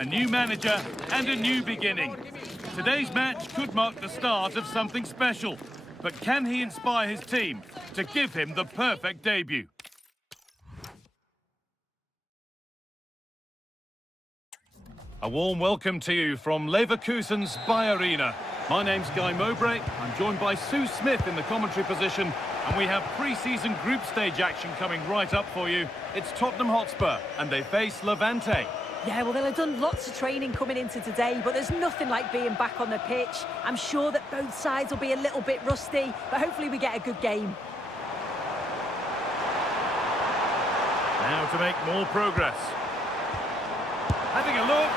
a new manager and a new beginning. Today's match could mark the start of something special, but can he inspire his team to give him the perfect debut? A warm welcome to you from Leverkusen's Bayarena. My name's Guy Mowbray. I'm joined by Sue Smith in the commentary position, and we have pre-season group stage action coming right up for you. It's Tottenham Hotspur, and they face Levante. Yeah, well, they'll have done lots of training coming into today, but there's nothing like being back on the pitch. I'm sure that both sides will be a little bit rusty, but hopefully we get a good game. Now to make more progress. Having a look.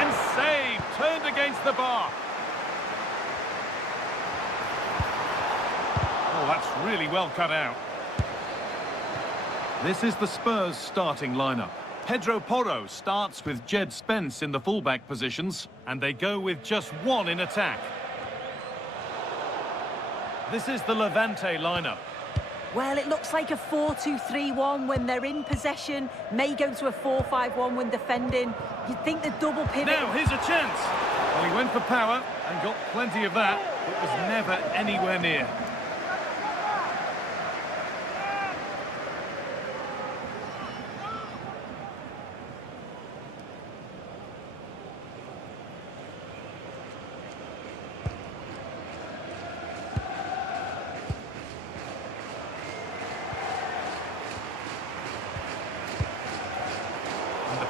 And saved. Turned against the bar. Oh, that's really well cut out. This is the Spurs starting lineup. Pedro Porro starts with Jed Spence in the fullback positions, and they go with just one in attack. This is the Levante lineup. Well, it looks like a 4-2-3-1 when they're in possession, may go to a 4-5-1 when defending. You'd think the double pivot... Now, here's a chance. Well, he went for power and got plenty of that, but was never anywhere near.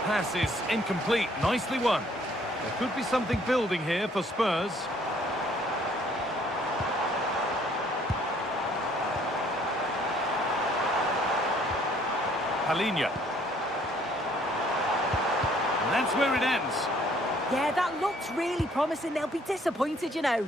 Pass is incomplete. Nicely won. There could be something building here for Spurs. Palinha. And that's where it ends. Yeah, that looks really promising. They'll be disappointed, you know.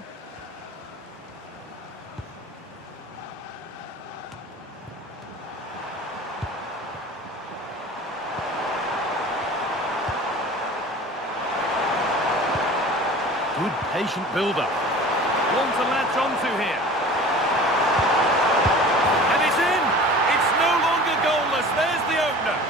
Good patient build-up. One to latch onto here. And it's in! It's no longer goalless. There's the opener.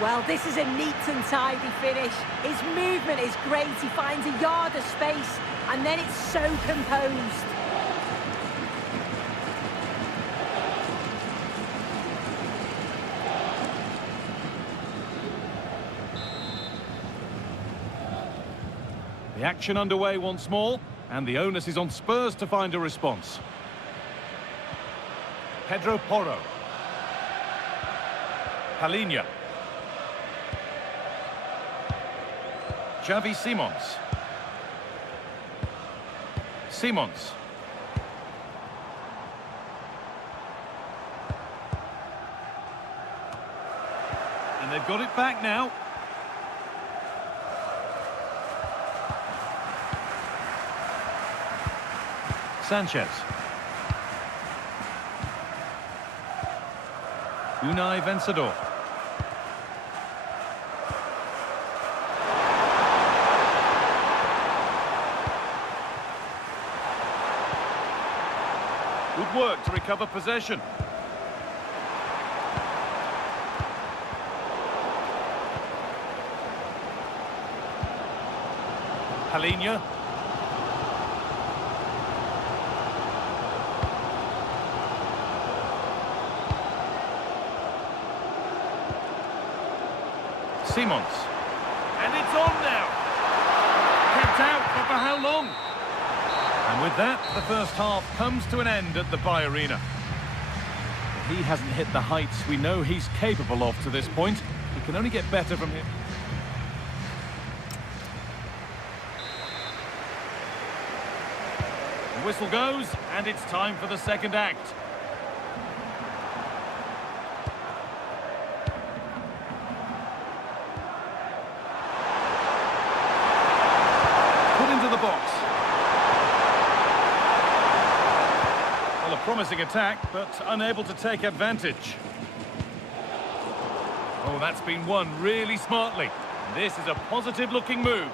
Well, this is a neat and tidy finish. His movement is great. He finds a yard of space, and then it's so composed. The action underway once more, and the onus is on Spurs to find a response. Pedro Porro. Palinha. Xavi Simons. Simons. And they've got it back now. Sanchez. Unai Vencedor. Good work to recover possession. Palinha. Simons. And it's on now. Kept out, but for how long? And with that, the first half comes to an end at the Bayarena. He hasn't hit the heights we know he's capable of to this point. He can only get better from here. The whistle goes, and it's time for the second act. Into the box. Well, a promising attack, but unable to take advantage. Oh, that's been won really smartly. This is a positive-looking move.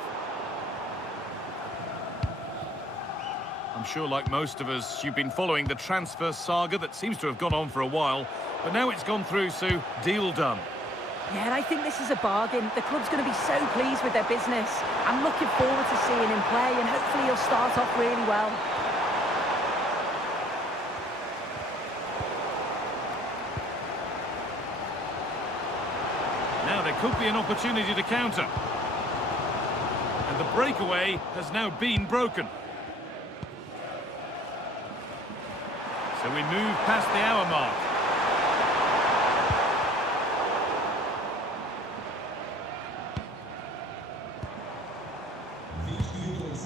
I'm sure, like most of us, you've been following the transfer saga that seems to have gone on for a while, but now it's gone through, so deal done. Yeah, and I think this is a bargain. The club's going to be so pleased with their business. I'm looking forward to seeing him play, and hopefully he'll start off really well. Now there could be an opportunity to counter. And the breakaway has now been broken. So we move past the hour mark.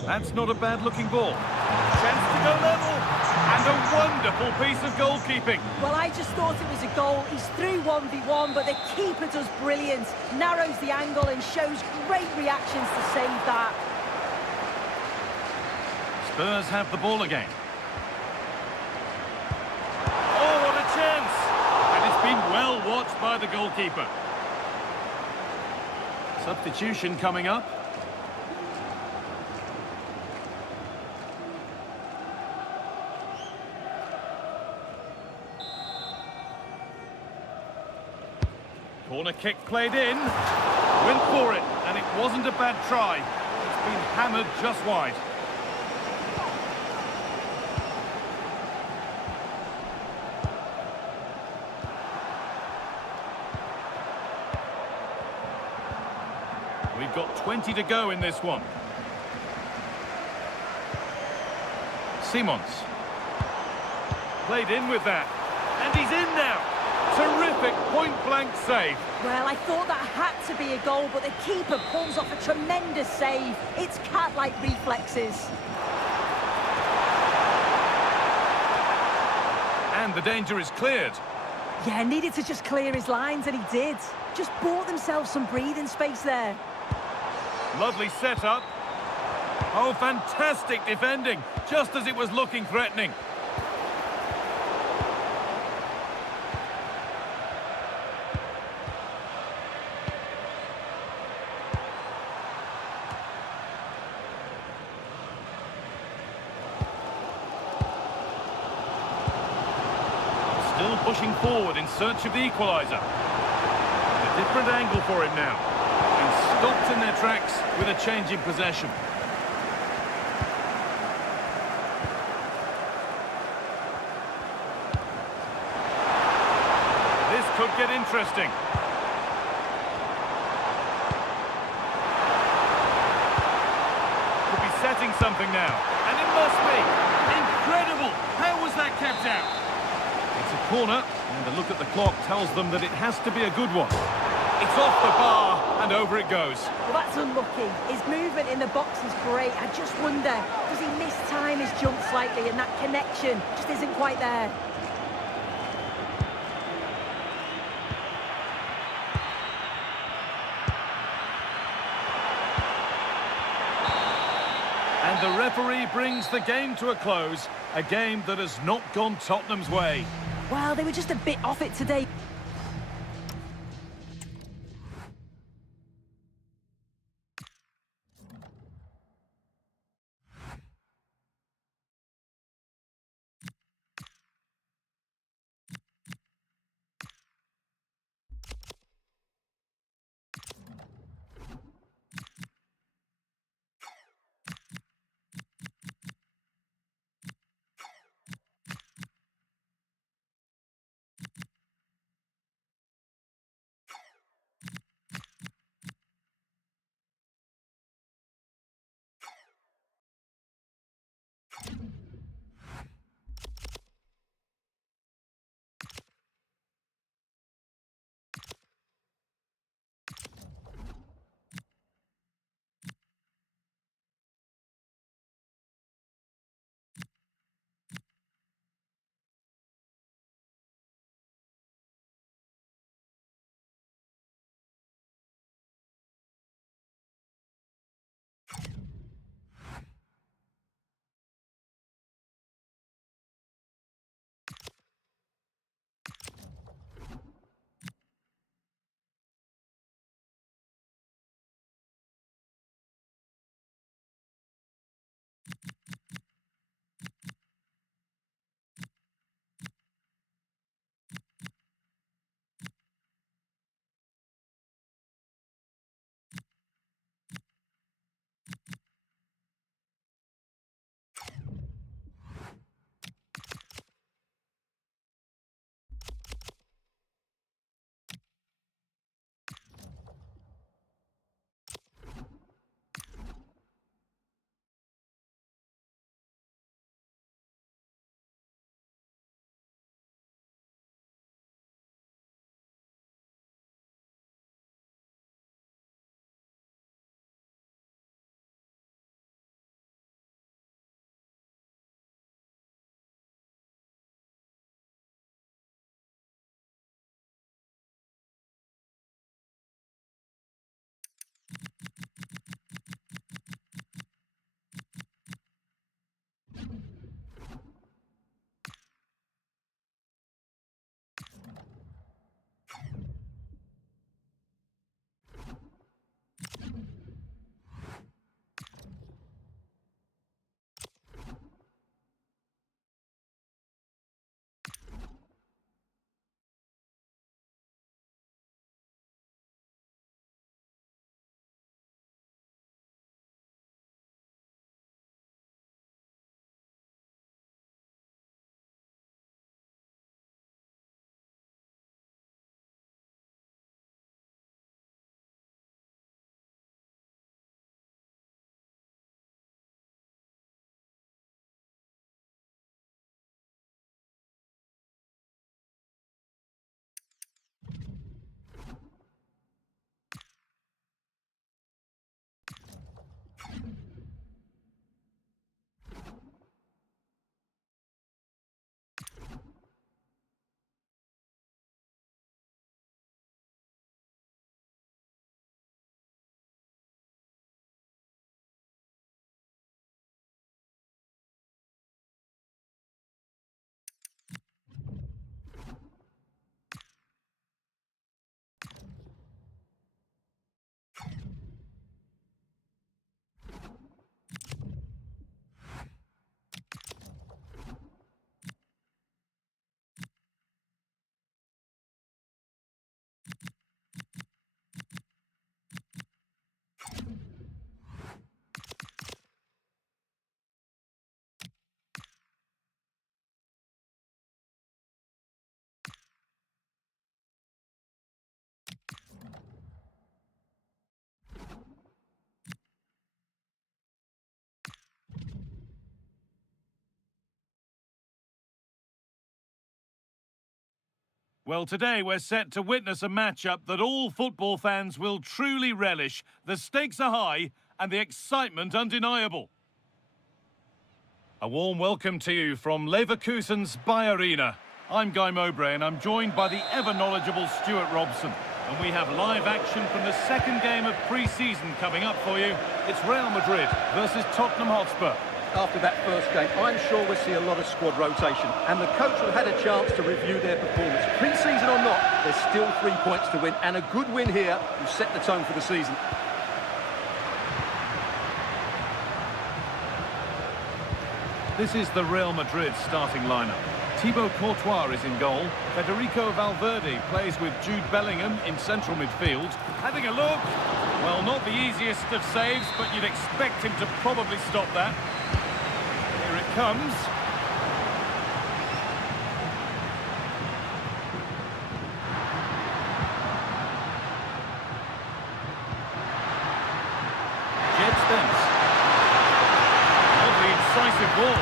That's not a bad-looking ball. Chance to go level. And a wonderful piece of goalkeeping. Well, I just thought it was a goal. He's through 1v1, but the keeper does brilliant. Narrows the angle and shows great reactions to save that. Spurs have the ball again. Oh, what a chance! And it's been well watched by the goalkeeper. Substitution coming up. Corner kick played in. Went for it, and it wasn't a bad try. It's been hammered just wide. We've got 20 to go in this one. Simons. Played in with that. And he's in now. Terrific point-blank save. Well, I thought that had to be a goal, but the keeper pulls off a tremendous save. It's cat-like reflexes. And the danger is cleared. Yeah, needed to just clear his lines, and he did. Just bought themselves some breathing space there. Lovely setup. Oh, fantastic defending, just as it was looking threatening. Still pushing forward in search of the equaliser. A different angle for him now. And stopped in their tracks with a change in possession. This could get interesting. Could be setting something now. And it must be. Incredible! How was that kept out? It's a corner, and a look at the clock tells them that it has to be a good one. It's off the bar, and over it goes. Well, that's unlucky. His movement in the box is great. I just wonder, does he mistime his jump slightly, and that connection just isn't quite there? And the referee brings the game to a close, a game that has not gone Tottenham's way. Well, they were just a bit off it today. Well, today we're set to witness a matchup that all football fans will truly relish. The stakes are high and the excitement undeniable. A warm welcome to you from Leverkusen's Arena. I'm Guy Mowbray and I'm joined by the ever-knowledgeable Stuart Robson. And we have live action from the second game of pre-season coming up for you. It's Real Madrid versus Tottenham Hotspur. After that first game, I'm sure we'll see a lot of squad rotation, and the coach will have had a chance to review their performance. Pre-season or not, there's still 3 points to win, and a good win here will set the tone for the season. This is the Real Madrid starting lineup. Thibaut Courtois is in goal. Federico Valverde plays with Jude Bellingham in central midfield. Having a look. Well, not the easiest of saves, but you'd expect him to probably stop that. Here it comes. Lovely incisive ball.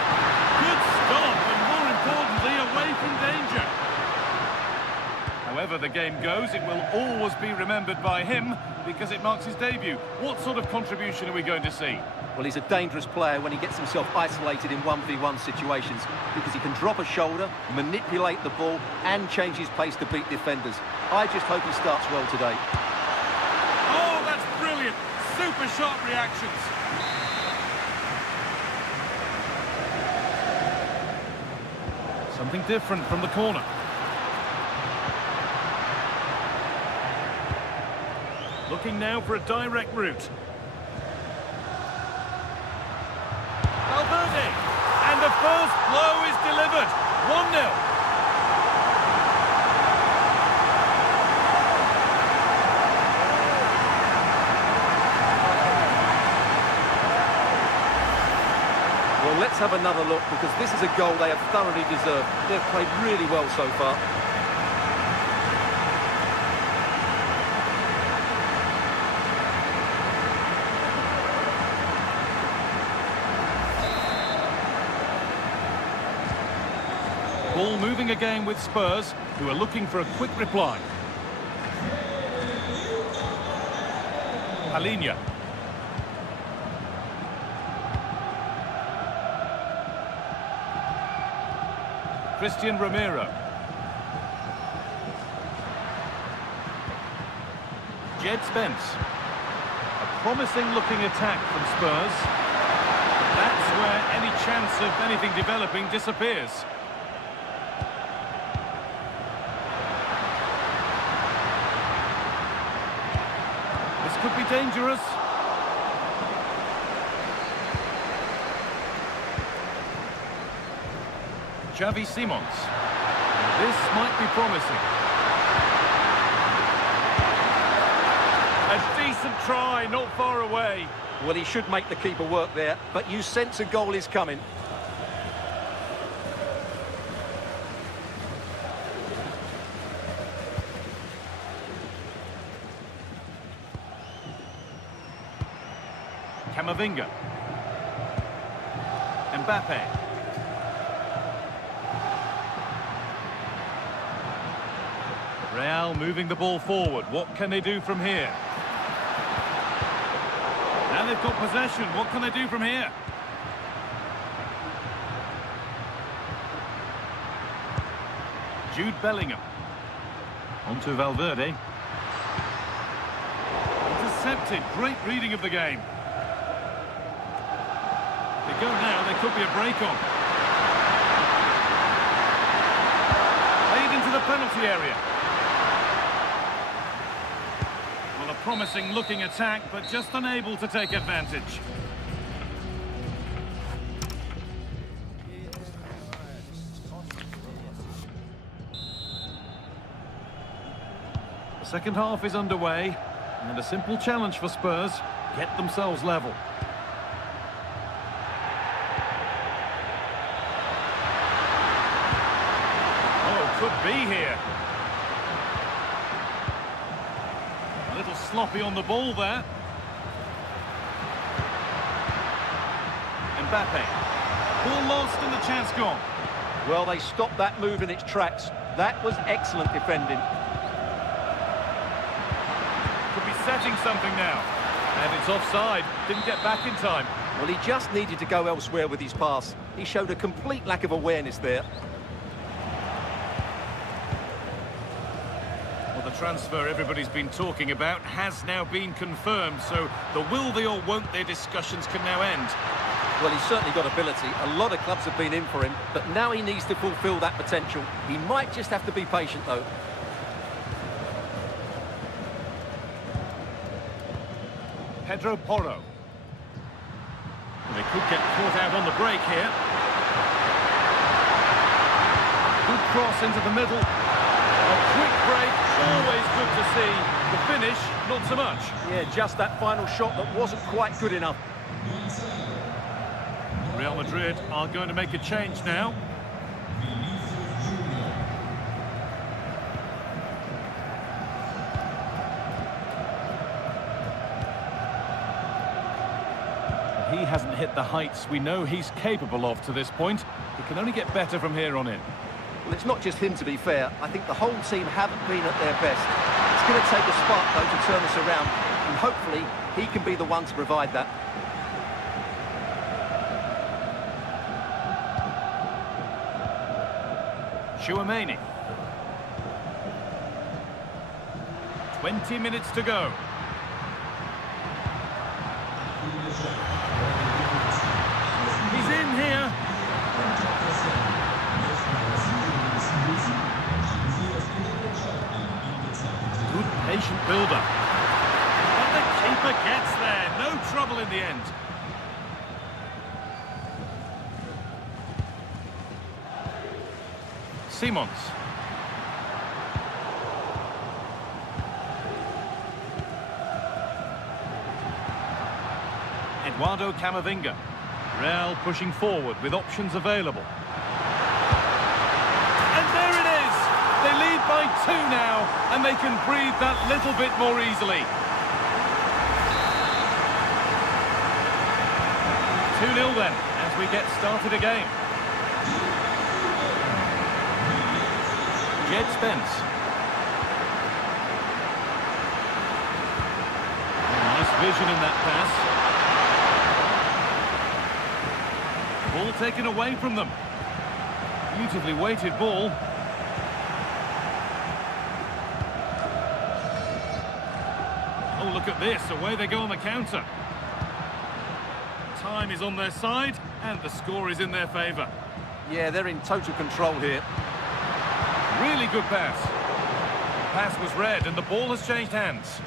Good stop, and more importantly, away from danger. However the game goes, it will always be remembered by him because it marks his debut. What sort of contribution are we going to see? Well, he's a dangerous player when he gets himself isolated in 1v1 situations because he can drop a shoulder, manipulate the ball and change his pace to beat defenders. I just hope he starts well today. Oh, that's brilliant. Super sharp reactions. Something different from the corner. Looking now for a direct route. Valverde! And the first blow is delivered. 1-0. Well, let's have another look because this is a goal they have thoroughly deserved. They've played really well so far. Ball moving again with Spurs, who are looking for a quick reply. Palhinha. Christian Romero. Jed Spence. A promising looking attack from Spurs. But that's where any chance of anything developing disappears. This could be dangerous. Xavi Simons. This might be promising. A decent try, not far away. Well, he should make the keeper work there, but you sense a goal is coming. Camavinga. Mbappe. Real moving the ball forward. What can they do from here? Now they've got possession. What can they do from here? Jude Bellingham. Onto Valverde. Intercepted. Great reading of the game. They go now. There could be a break on. Lead into the penalty area. Well, a promising looking attack, but just unable to take advantage. The second half is underway, and a simple challenge for Spurs: get themselves level. Oh, could be here. A little sloppy on the ball there. Mbappe. Ball lost and the chance gone. Well, they stopped that move in its tracks. That was excellent defending. Could be setting something now. And it's offside. Didn't get back in time. Well, he just needed to go elsewhere with his pass. He showed a complete lack of awareness there. Well, the transfer everybody's been talking about has now been confirmed, so the will they or won't they discussions can now end. Well, he's certainly got ability. A lot of clubs have been in for him, but now he needs to fulfil that potential. He might just have to be patient, though. Pedro Porro. They could get caught out on the break here. Good cross into the middle. A quick break, always good to see. The finish, not so much. Yeah, just that final shot that wasn't quite good enough. Real Madrid are going to make a change now. He hasn't hit the heights we know he's capable of to this point. He can only get better from here on in. Well, it's not just him, to be fair. I think the whole team haven't been at their best. It's going to take a spark, though, to turn this around. And hopefully, he can be the one to provide that. Chouameni. 20 minutes to go. He's in here. Good patient build-up. But the keeper gets there. No trouble in the end. Simons. Eduardo Camavinga. Real pushing forward with options available. And there it is! They lead by 2 now, and they can breathe that little bit more easily. 2-0 then, as we get started again. Jed Spence. Nice vision in that pass. Ball taken away from them. Beautifully weighted ball. Oh, look at this. Away they go on the counter. Time is on their side, and the score is in their favour. Yeah, they're in total control here. Really good pass. Pass was read, and the ball has changed hands.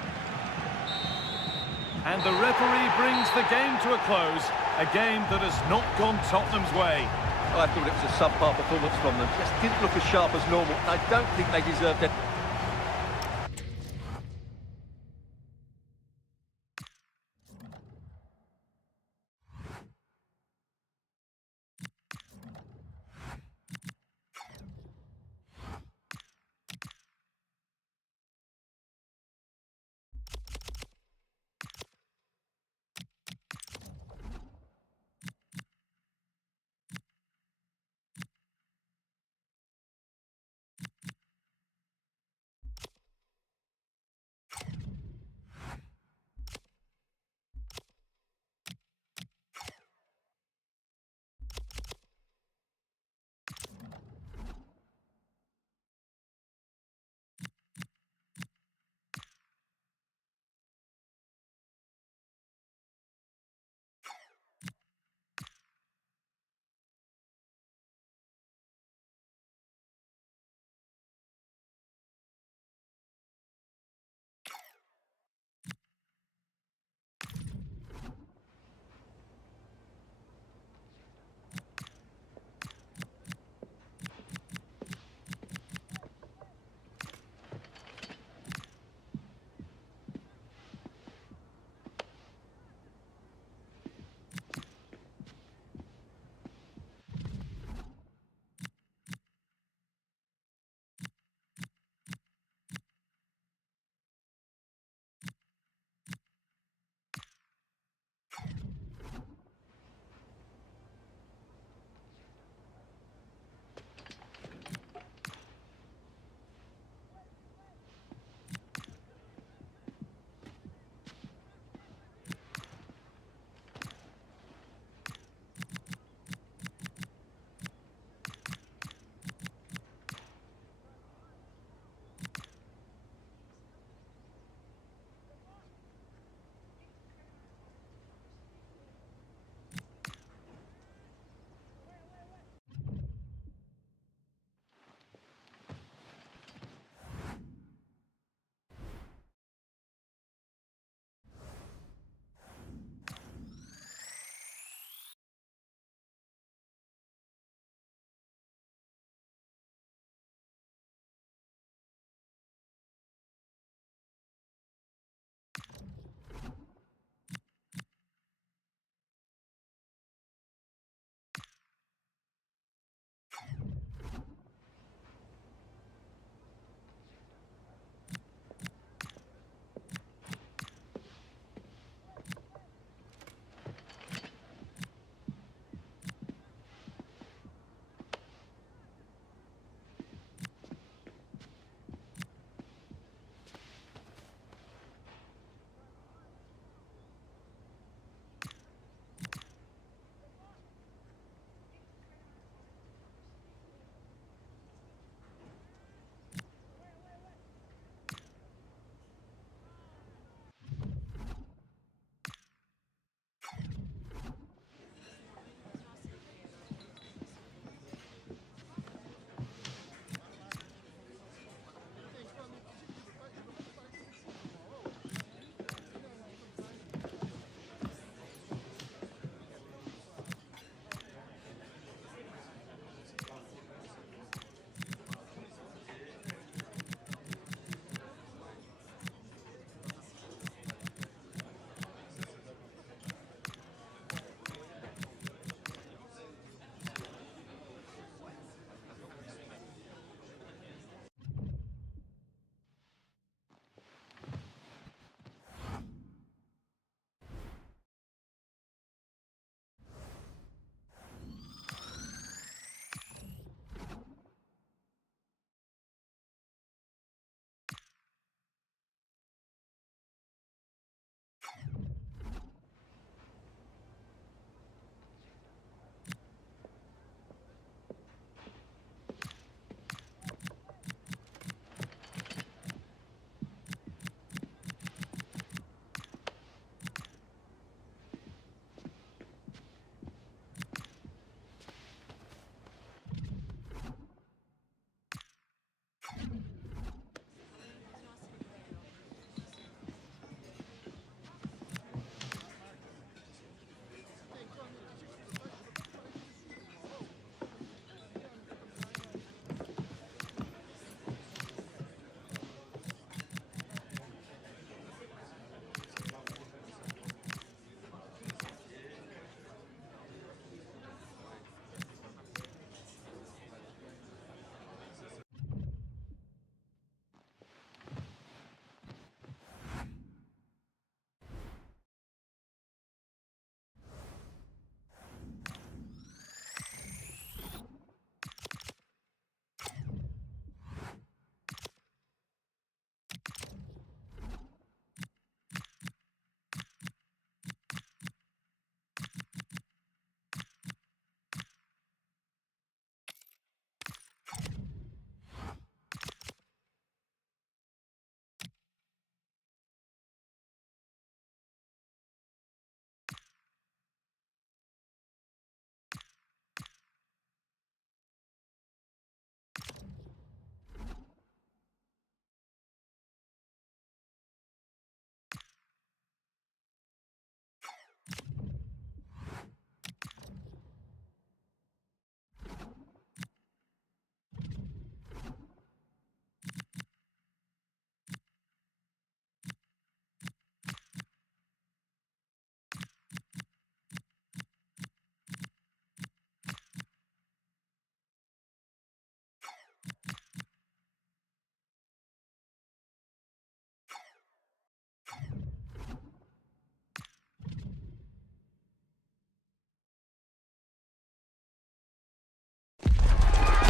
And the referee brings the game to a close. A game that has not gone Tottenham's way. I thought it was a subpar performance from them. Just didn't look as sharp as normal. I don't think they deserved it.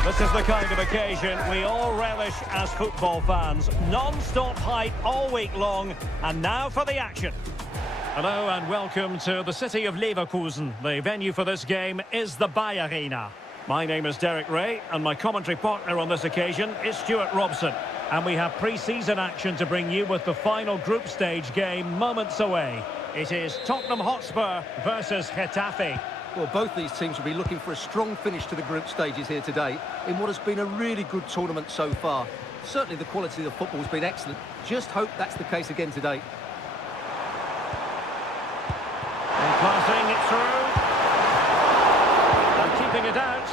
This is the kind of occasion we all relish as football fans. Non-stop hype all week long, and now for the action. Hello and welcome to the city of Leverkusen. The venue for this game is the Arena. My name is Derek Ray, and my commentary partner on this occasion is Stuart Robson. And we have pre-season action to bring you with the final group stage game moments away. It is Tottenham Hotspur versus Getafe. Well, both these teams will be looking for a strong finish to the group stages here today in what has been a really good tournament so far. Certainly the quality of the football has been excellent. Just hope that's the case again today. And passing it through. And keeping it out.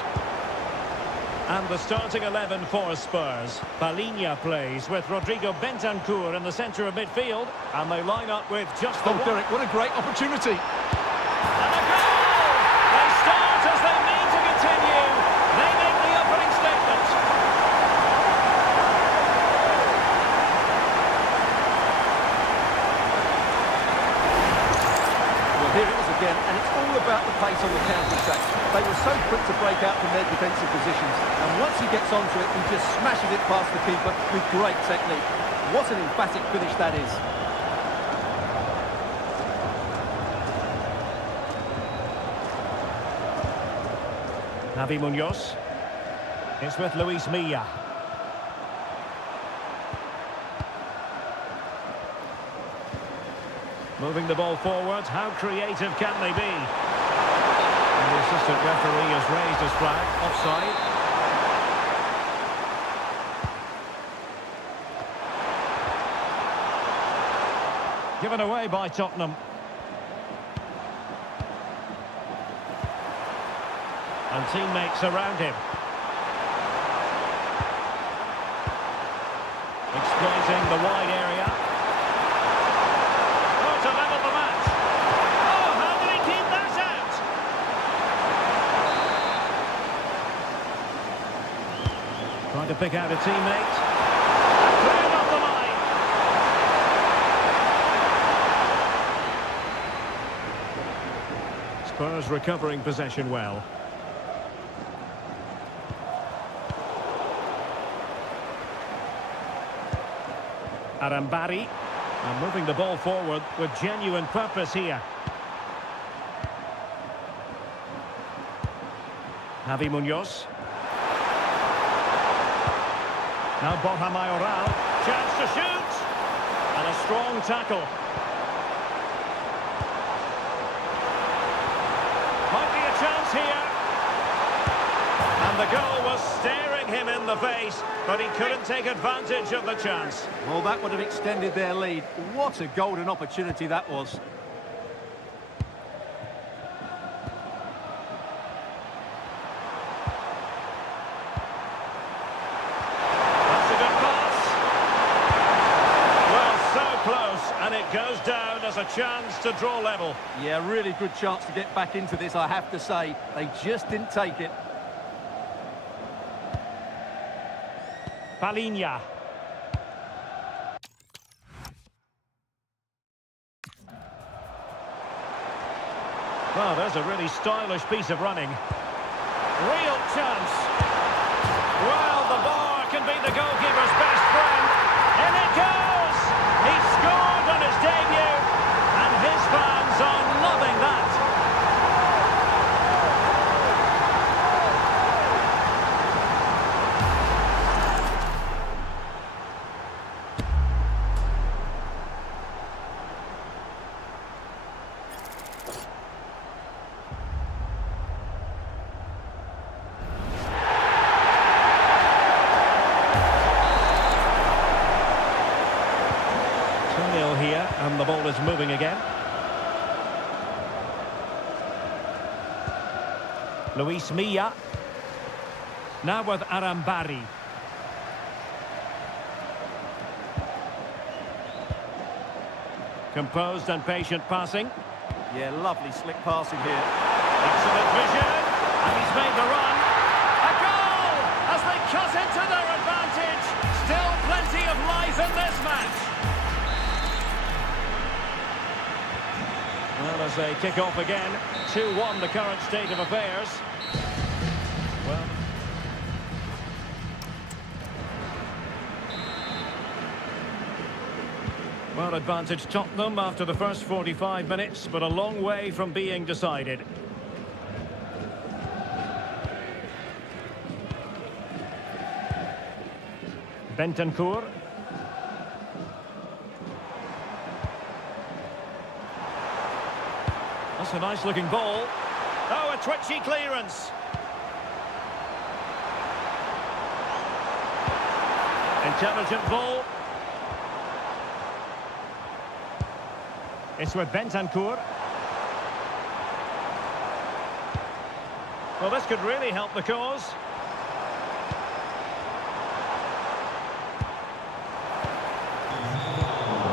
And the starting 11 for Spurs. Palhinha plays with Rodrigo Bentancur in the centre of midfield. And they line up with just the one. Derek, what a great opportunity. And a goal! They start as they mean to continue. They make the opening statement. Well, here it is again, and it's all about the pace on the counter-attacks. They were so quick to break out from their defensive positions, and once he gets onto it, he just smashes it past the keeper with great technique. What an emphatic finish that is. Javi Munoz. It's with Luis Milla. Moving the ball forward, how creative can they be? And the assistant referee has raised his flag, offside. Given away by Tottenham. And teammates around him. Exploiting the wide area. Oh, to level the match. Oh, how did he keep that out? Trying to pick out a teammate. And cleared off the line. Spurs recovering possession well. Arambari, and moving the ball forward with genuine purpose here. Javi Munoz. Now Borja Mayoral, chance to shoot, and a strong tackle. Might be a chance here. And the goal was staring him in the face, but he couldn't take advantage of the chance. Well, that would have extended their lead. What a golden opportunity that was. That's a good pass. Well, so close, and it goes down as a chance to draw level. Yeah, really good chance to get back into this, I have to say. They just didn't take it. Palhinha. Well, there's a really stylish piece of running. Real chance. Well, the bar can be the goalkeeper's best friend. And it goes! He scored on his debut, and his fans are loving that. Here, and the ball is moving again. Luis Milla. Now with Arambari. Composed and patient passing. Yeah, lovely slick passing here. Excellent vision. And he's made the run. A goal! As they cut into their advantage. Still plenty of life in this match. Well, as they kick off again, 2-1 the current state of affairs. Well, Well, advantage Tottenham after the first 45 minutes, but a long way from being decided. Bentancur. That's a nice looking ball. Oh, a twitchy clearance. Intelligent ball. It's with Bentancur. Well, this could really help the cause.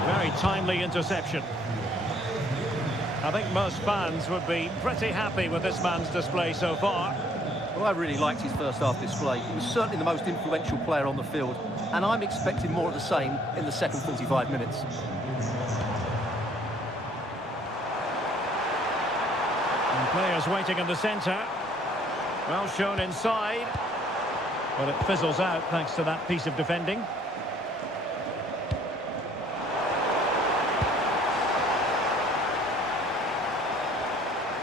Very timely interception. I think most fans would be pretty happy with this man's display so far. Well, I really liked his first half display. He was certainly the most influential player on the field, and I'm expecting more of the same in the second 45 minutes. And players waiting in the centre. Well shown inside. But it fizzles out thanks to that piece of defending.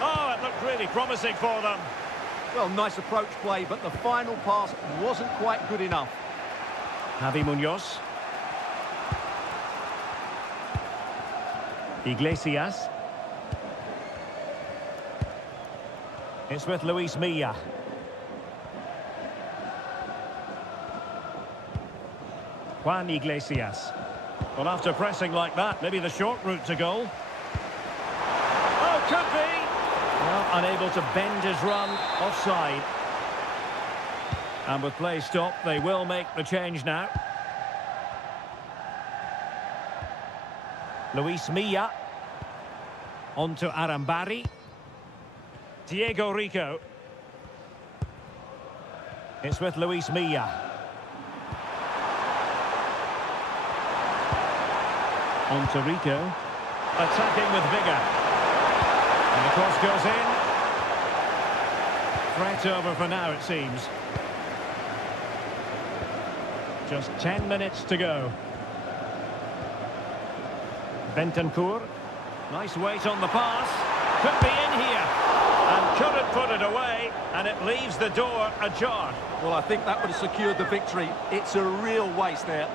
Oh, it looked really promising for them. Well, nice approach play, but the final pass wasn't quite good enough. Javi Munoz. Iglesias. It's with Luis Milla. Juan Iglesias. Well, after pressing like that, maybe the short route to goal. Oh, could be! Well, unable to bend his run, offside. And with play stopped, they will make the change now. Luis Milla. On to Arambari. Diego Rico. It's with Luis Milla. On to Rico. Attacking with vigour. And the cross goes in. Threat over for now, it seems. Just 10 minutes to go. Bentancur. Nice weight on the pass. Could be in here. And couldn't put it away. And it leaves the door ajar. Well, I think that would have secured the victory. It's a real waste there.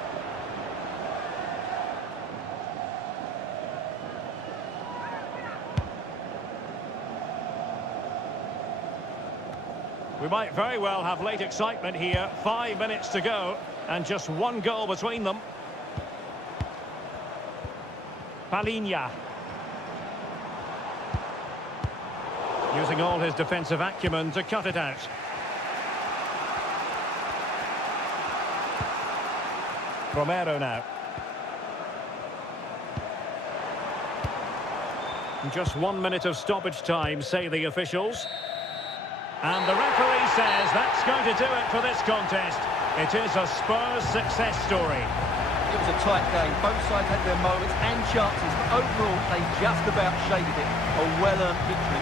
We might very well have late excitement here. 5 minutes to go. And just one goal between them. Palinha. Using all his defensive acumen to cut it out. Romero now. Just 1 minute of stoppage time, say the officials. And the referee says that's going to do it for this contest. It is a Spurs success story. It was a tight game. Both sides had their moments and chances, but overall they just about shaded it. A well-earned victory.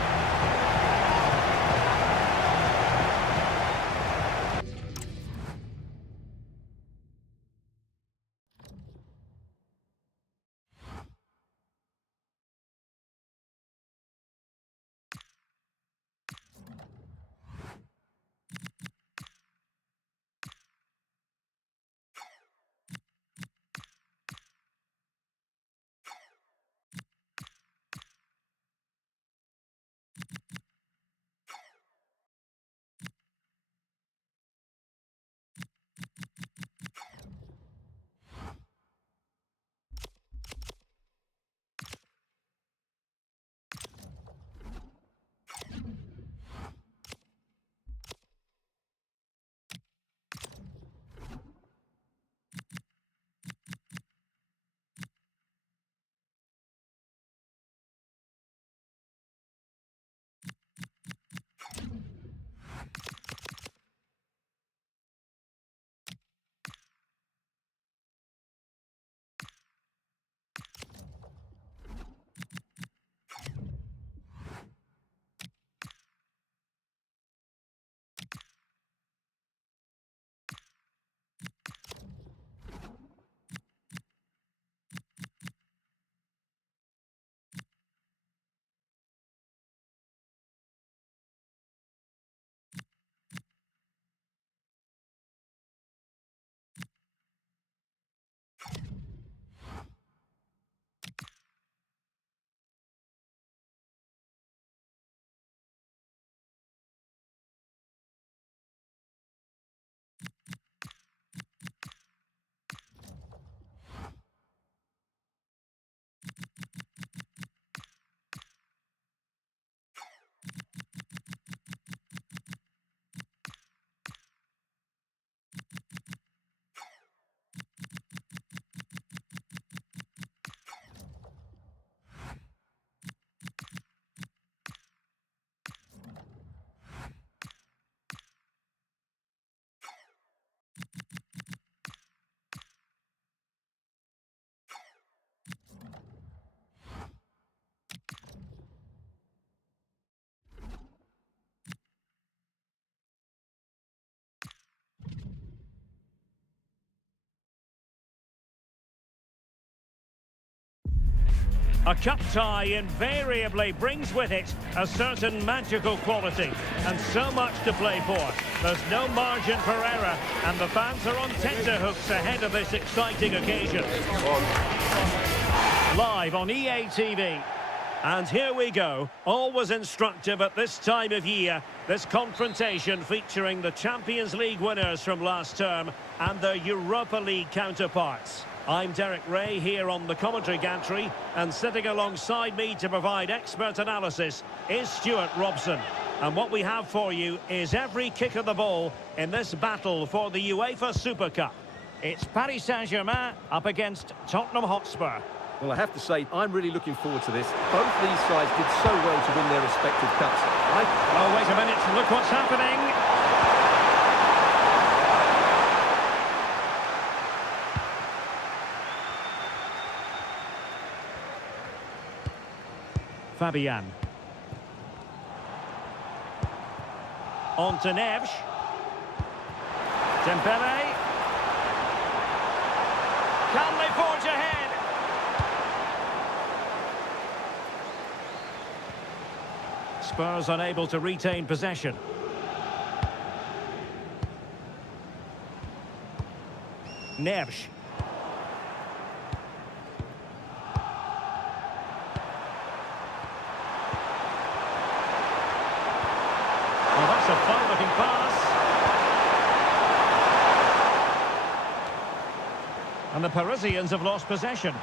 A cup tie invariably brings with it a certain magical quality and so much to play for. There's no margin for error and the fans are on tenterhooks ahead of this exciting occasion. Live on EA TV. And here we go. Always instructive at this time of year. This confrontation featuring the Champions League winners from last term and their Europa League counterparts. I'm Derek Ray here on the commentary gantry, and sitting alongside me to provide expert analysis is Stuart Robson. And what we have for you is every kick of the ball in this battle for the UEFA Super Cup. It's Paris Saint-Germain up against Tottenham Hotspur. Well, I have to say, I'm really looking forward to this. Both these sides did so well to win their respective cups. Oh, wait a minute, look what's happening. Fabian. On to Neves. Dembele. Can they forge ahead? Spurs unable to retain possession. Neves. Well, that's a fine-looking pass. And the Parisians have lost possession.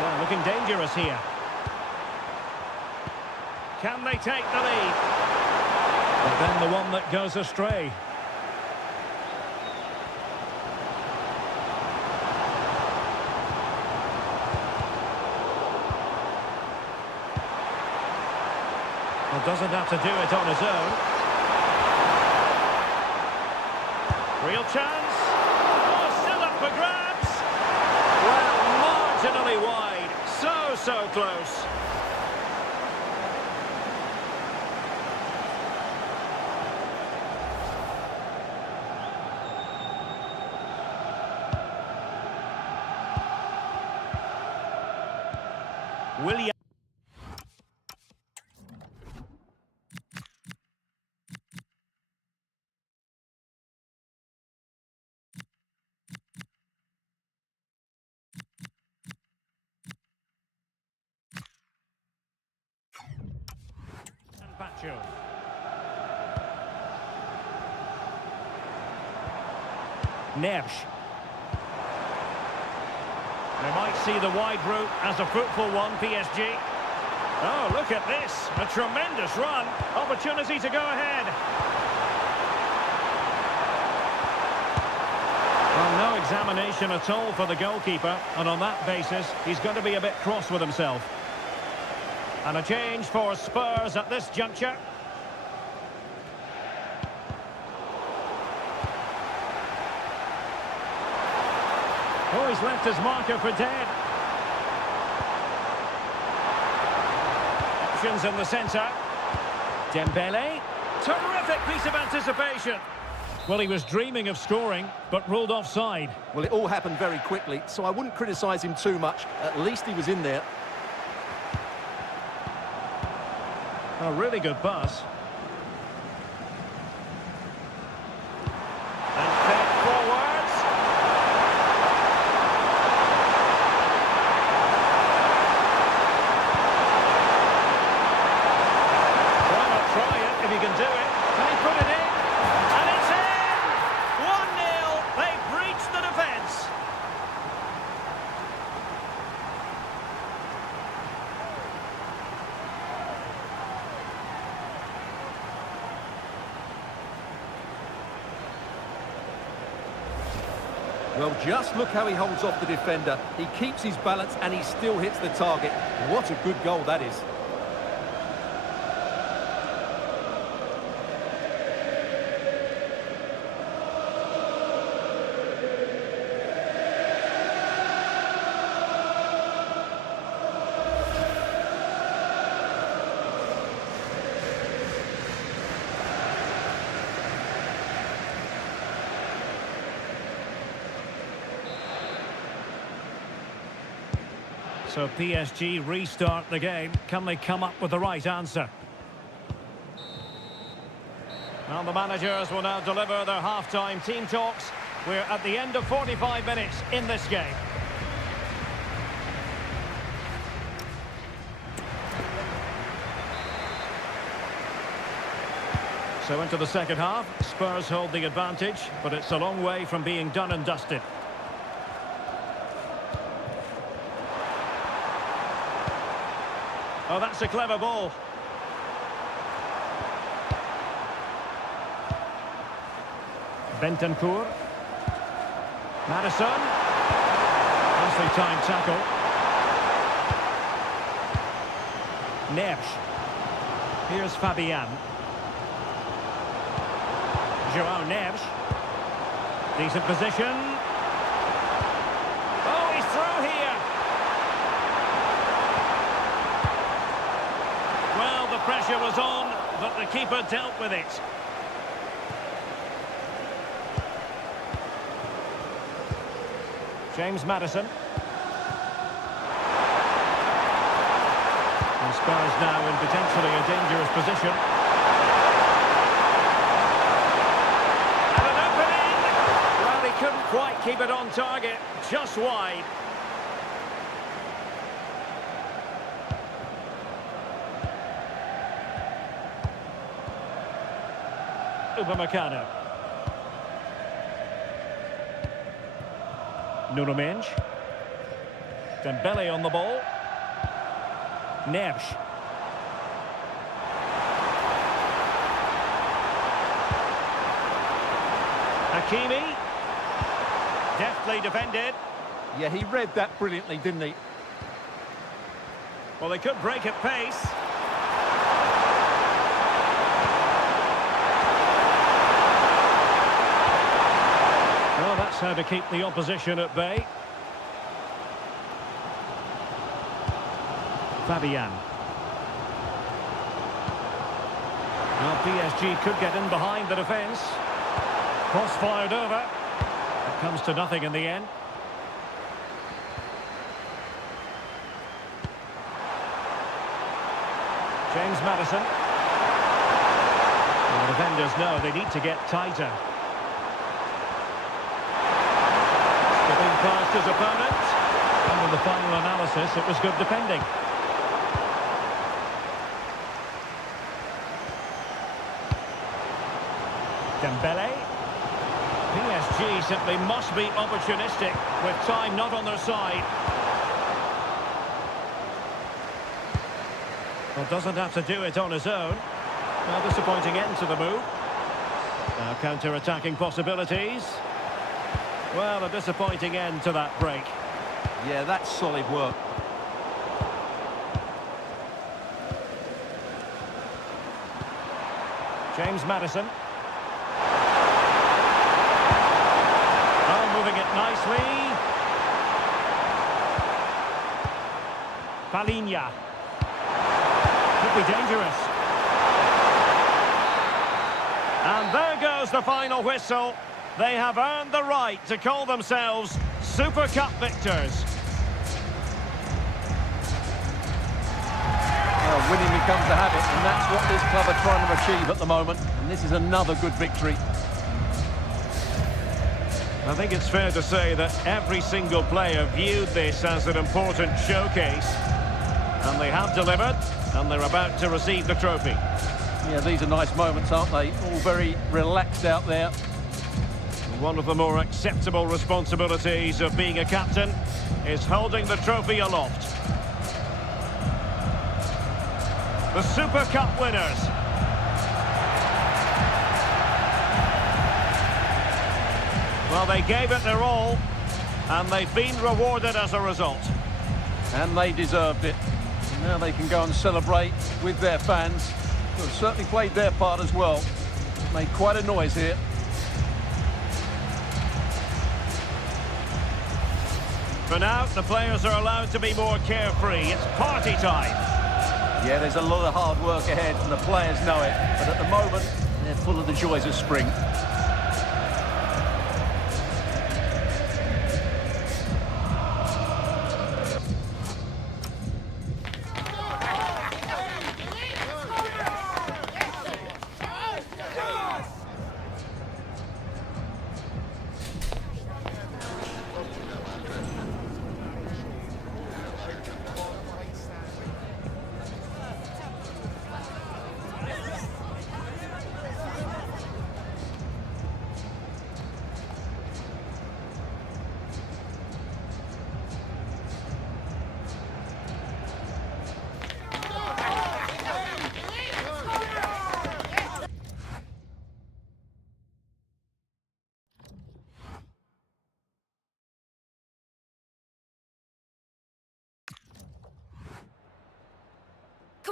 Well, looking dangerous here. Can they take the lead? But then the one that goes astray. Well, doesn't have to do it on his own. Real chance. Oh, still up for grabs. Well, marginally wide. So close. William. Neves. They might see the wide route as a fruitful one, PSG. Oh, look at this. A tremendous run. Opportunity to go ahead. Well, no examination at all for the goalkeeper. And on that basis, he's going to be a bit cross with himself. And a change for Spurs at this juncture. Oh, he's left his marker for dead. Options in the centre. Dembele. Terrific piece of anticipation. Well, he was dreaming of scoring, but ruled offside. Well, it all happened very quickly, so I wouldn't criticise him too much. At least he was in there. A really good pass. And fed forwards. Why not try it if you can do it? Can he put it in? And it's in! 1-0. They've breached the defence. Well, just look how he holds off the defender. He keeps his balance and he still hits the target. What a good goal that is. So PSG restart the game. Can they come up with the right answer? And the managers will now deliver their half-time team talks. We're at the end of 45 minutes in this game. So into the second half, Spurs hold the advantage, but it's a long way from being done and dusted. Oh, that's a clever ball. Bentancur. Madison. Nicely timed tackle. Neves. Here's Fabian. Joao Neves. Decent position. Oh, he's through here. Well, the pressure was on, but the keeper dealt with it. James Madison. And Spurs now in potentially a dangerous position. And an opening! Well, he couldn't quite keep it on target, just wide. Upamecano. Nuno Mendes. Dembele on the ball. Neves. Hakimi. Deftly defended. Yeah, he read that brilliantly, didn't he? Well, they could break at pace. Well, that's how to keep the opposition at bay. Fabian. Well, PSG could get in behind the defence. Cross fired over. It comes to nothing in the end. James Madison. Well, the defenders know they need to get tighter. Skipping past his opponent. And in the final analysis, it was good defending. Dembele. PSG simply must be opportunistic with time not on their side. Well, doesn't have to do it on his own. Now, disappointing end to the move. Now, counter-attacking possibilities. Well, a disappointing end to that break. Yeah, that's solid work. James Madison. Oh, moving it nicely. Palinha. Could be dangerous. And there goes the final whistle. They have earned the right to call themselves Super Cup victors. Well, winning becomes a habit, and that's what this club are trying to achieve at the moment. And this is another good victory. I think it's fair to say that every single player viewed this as an important showcase. And they have delivered, and they're about to receive the trophy. Yeah, these are nice moments, aren't they? All very relaxed out there. One of the more acceptable responsibilities of being a captain is holding the trophy aloft. The Super Cup winners. Well, they gave it their all, and they've been rewarded as a result. And they deserved it. Now they can go and celebrate with their fans, who have certainly played their part as well. Made quite a noise here. For now, the players are allowed to be more carefree. It's party time. Yeah, there's a lot of hard work ahead, and the players know it. But at the moment, they're full of the joys of spring.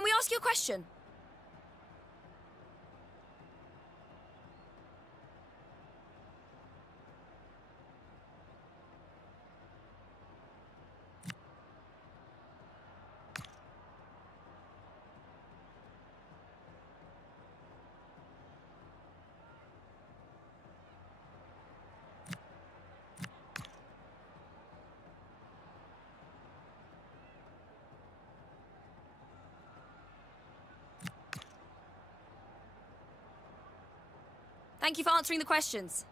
we ask you a question? Thank you for answering the questions.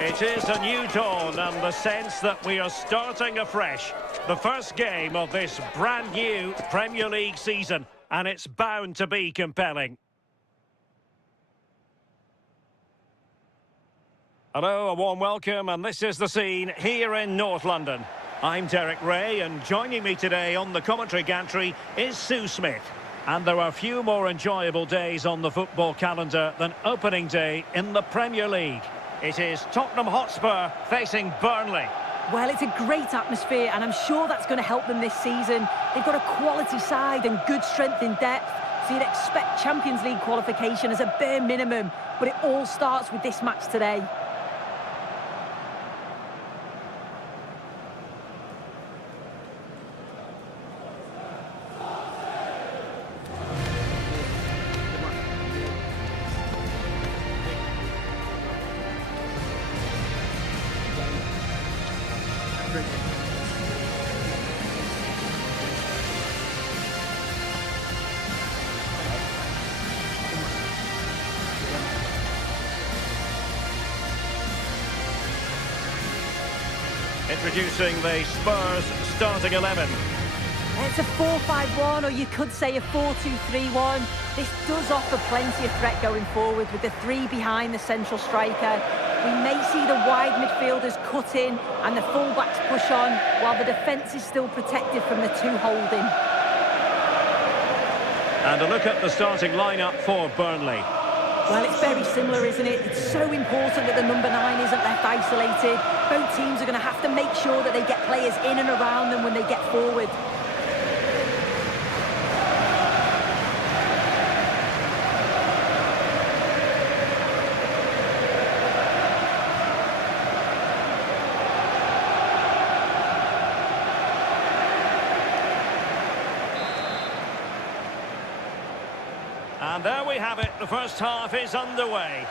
It is a new dawn and the sense that we are starting afresh. The first game of this brand new Premier League season, and it's bound to be compelling. Hello, a warm welcome, and this is the scene here in North London. I'm Derek Ray, and joining me today on the commentary gantry is Sue Smith. And there are few more enjoyable days on the football calendar than opening day in the Premier League. It is Tottenham Hotspur facing Burnley. Well, it's a great atmosphere, and I'm sure that's going to help them this season. They've got a quality side and good strength in depth, so you'd expect Champions League qualification as a bare minimum. But it all starts with this match today. Introducing the Spurs starting 11. It's a 4-5-1, or you could say a 4-2-3-1. This does offer plenty of threat going forward with the three behind the central striker. We may see the wide midfielders cut in and the fullbacks push on, while the defence is still protected from the two holding. And a look at the starting lineup for Burnley. Well, it's very similar, isn't it? It's so important that the number 9 isn't left isolated. Both teams are going to have to make sure that they get players in and around them when they get forward. And there we have it. The first half is underway.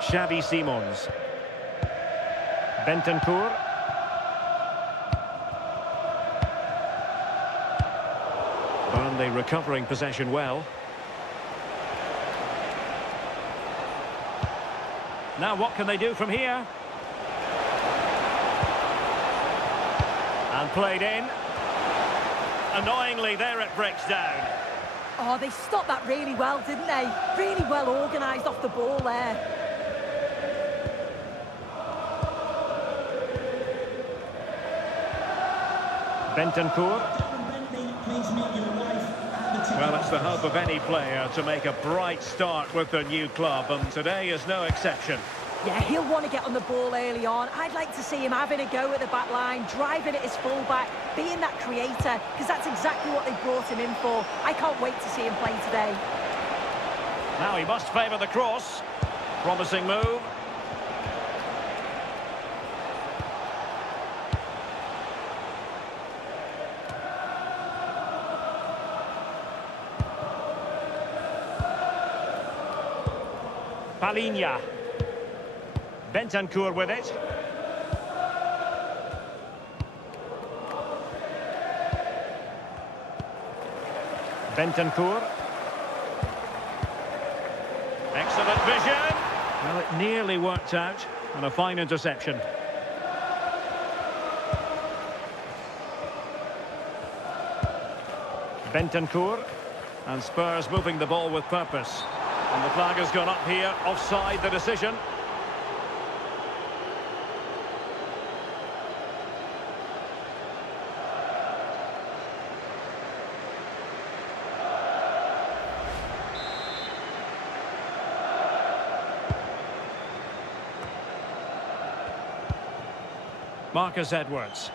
Xavi Simons. Bentancur. Burnley recovering possession well. Now what can they do from here? And played in. Annoyingly, there it breaks down. Oh, they stopped that really well, didn't they? Really well organised off the ball there. Bentancur. Well, it's the hope of any player to make a bright start with their new club, and today is no exception. Yeah, he'll want to get on the ball early on. I'd like to see him having a go at the back line, driving at his fullback, being that creator, because that's exactly what they brought him in for. I can't wait to see him play today. Now he must favour the cross. Promising move. Palinha. Bentancur with it. Bentancur. Excellent vision. Well, it nearly worked out, and a fine interception. Bentancur, and Spurs moving the ball with purpose. And the flag has gone up here, offside the decision. Marcus Edwards.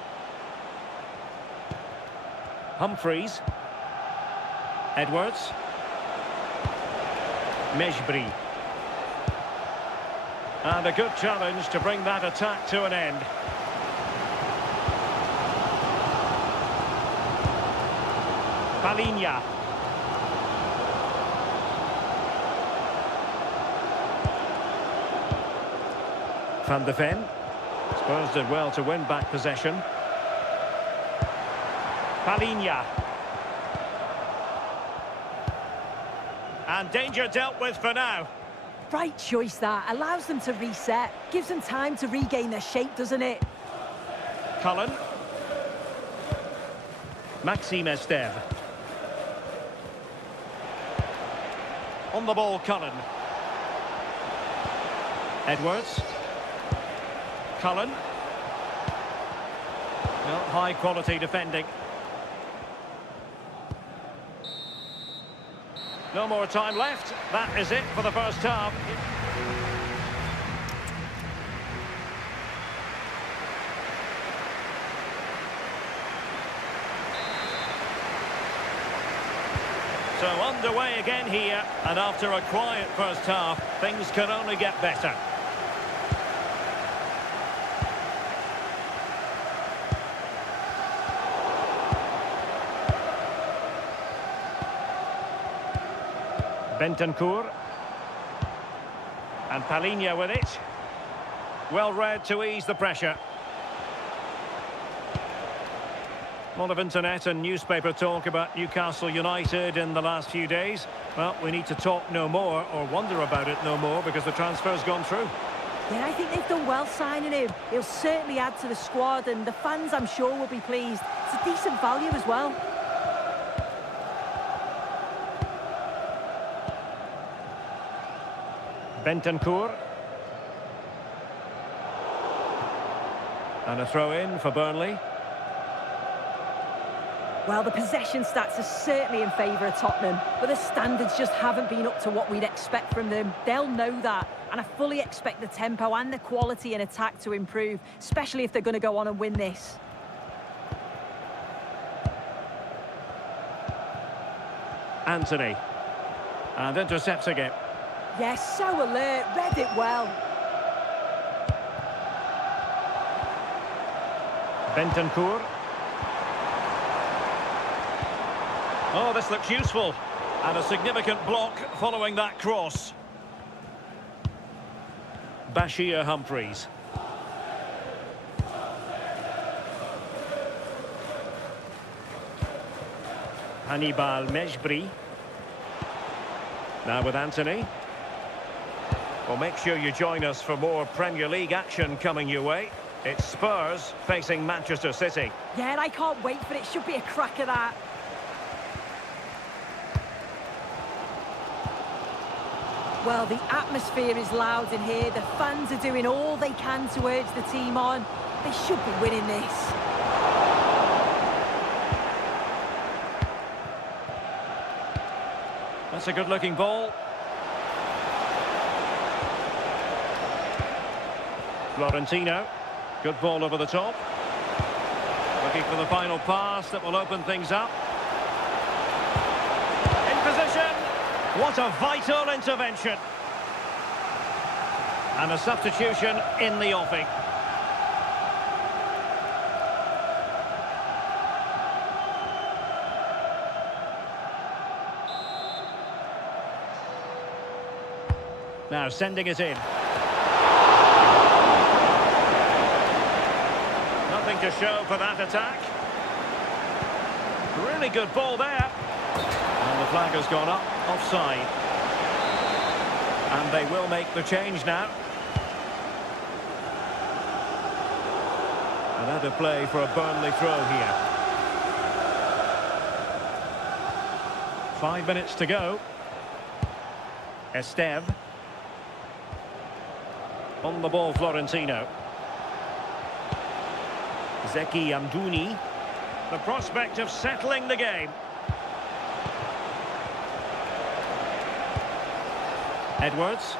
Humphreys. Edwards. Mejbri. And a good challenge to bring that attack to an end. Palinha. Van de Ven. Spurs did well to win back possession. Palinha. And danger dealt with for now. Right choice that. Allows them to reset. Gives them time to regain their shape, doesn't it? Cullen. Maxime Esteve. On the ball, Cullen. Edwards. Cullen. Well, high quality defending. No more time left. That is it for the first half. So underway again here, and after a quiet first half, things can only get better. Bentancur. And Palinha with it. Well read to ease the pressure. A lot of internet and newspaper talk about Newcastle United in the last few days. Well, we need to talk no more, or wonder about it no more, because the transfer's gone through. Yeah, I think they've done well signing him. He'll certainly add to the squad, and the fans, I'm sure, will be pleased. It's a decent value as well. Bentancur. And a throw-in for Burnley. Well, the possession stats are certainly in favour of Tottenham, but the standards just haven't been up to what we'd expect from them. They'll know that, and I fully expect the tempo and the quality in attack to improve, especially if they're going to go on and win this. Anthony. And intercepts again. Yes, so alert, read it well. Bentancur. Oh, this looks useful. And a significant block following that cross. Bashir Humphreys. Hannibal Mejbri. Now with Anthony. Well, make sure you join us for more Premier League action coming your way. It's Spurs facing Manchester City. Yeah, and I can't wait for it. Should be a cracker, that. Well, the atmosphere is loud in here. The fans are doing all they can to urge the team on. They should be winning this. That's a good-looking ball. Florentino. Good ball over the top. Looking for the final pass that will open things up. In position. What a vital intervention. And a substitution in the offing. Now sending it in. Nothing to show for that attack. Really good ball there. And the flag has gone up, offside. And they will make the change now. Another play for a Burnley throw here. 5 minutes to go. Esteve. On the ball, Florentino. Zeki Amdouni. The prospect of settling the game. Edwards.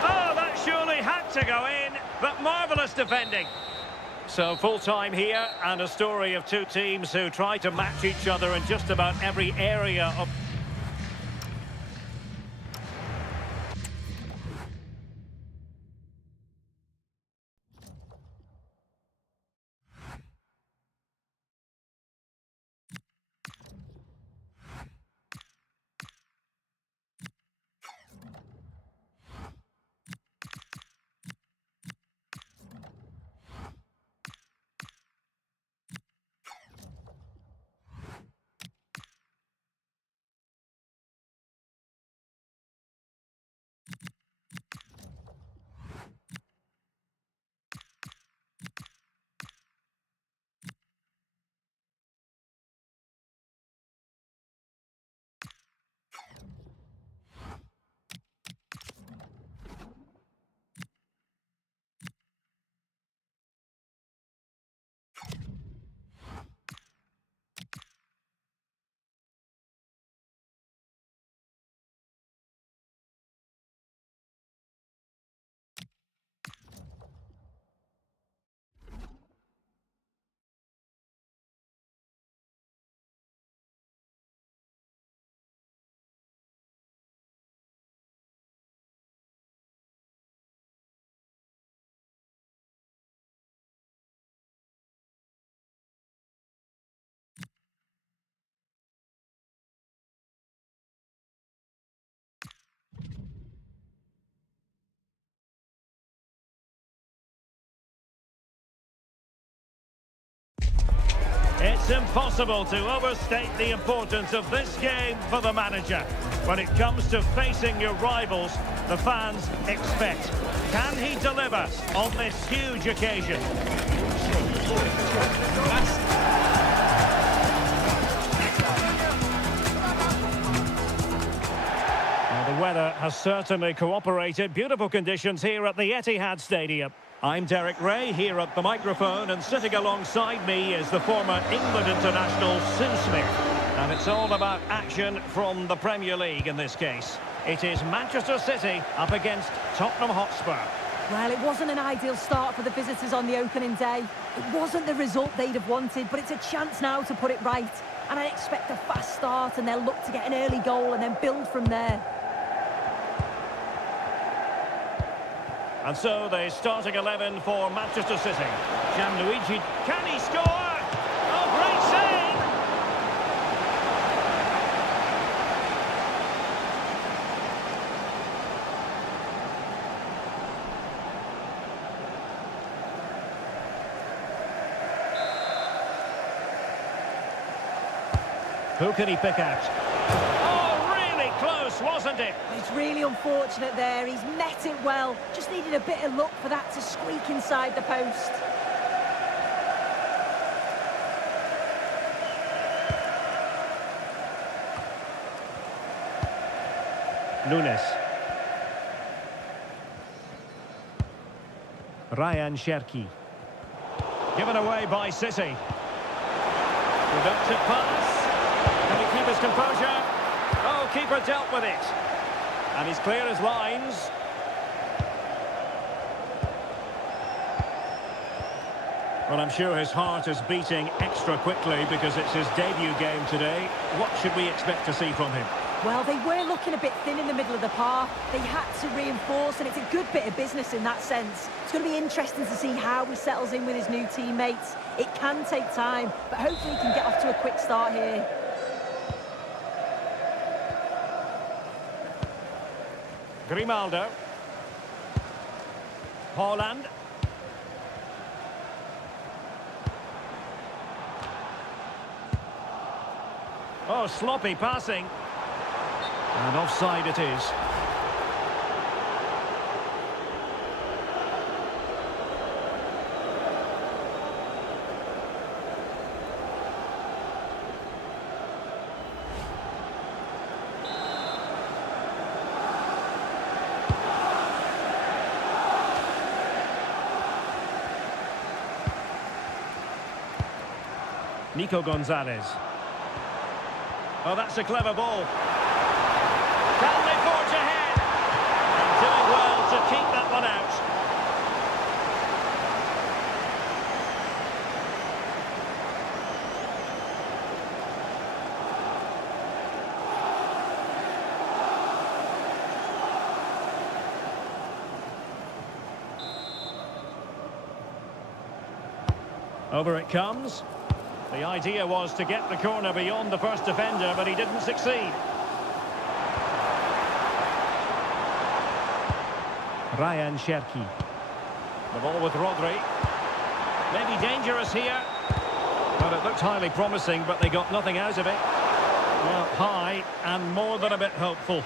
Oh, that surely had to go in, but marvellous defending. So full time here, and a story of two teams who try to match each other in just about every area of... It's impossible to overstate the importance of this game for the manager. When it comes to facing your rivals, the fans expect. Can he deliver on this huge occasion? Well, the weather has certainly cooperated. Beautiful conditions here at the Etihad Stadium. I'm Derek Ray here at the microphone, and sitting alongside me is the former England international Sue Smith. And it's all about action from the Premier League in this case. It is Manchester City up against Tottenham Hotspur. Well, it wasn't an ideal start for the visitors on the opening day. It wasn't the result they'd have wanted, but it's a chance now to put it right. And I expect a fast start, and they'll look to get an early goal and then build from there. And so the starting 11 for Manchester City. Gianluigi, can he score? Oh, great save! Who can he pick out? Wasn't it? It's really unfortunate there. He's met it well. Just needed a bit of luck for that to squeak inside the post. Nunes. Ryan Cherki. Given away by City. Productive pass. Can he keep his composure? Oh, keeper dealt with it. And he's clear as lines. Well, I'm sure his heart is beating extra quickly because it's his debut game today. What should we expect to see from him? Well, they were looking a bit thin in the middle of the park. They had to reinforce, and it's a good bit of business in that sense. It's going to be interesting to see how he settles in with his new teammates. It can take time, but hopefully he can get off to a quick start here. Grimaldo. Haaland. Oh, sloppy passing. And offside it is. Nico Gonzalez. Oh, that's a clever ball. Can they forge ahead? And doing well to keep that one out. Over it comes. The idea was to get the corner beyond the first defender, but he didn't succeed. Ryan Cherki. The ball with Rodri. Maybe dangerous here. But it looked highly promising, but they got nothing out of it. Well, high and more than a bit hopeful.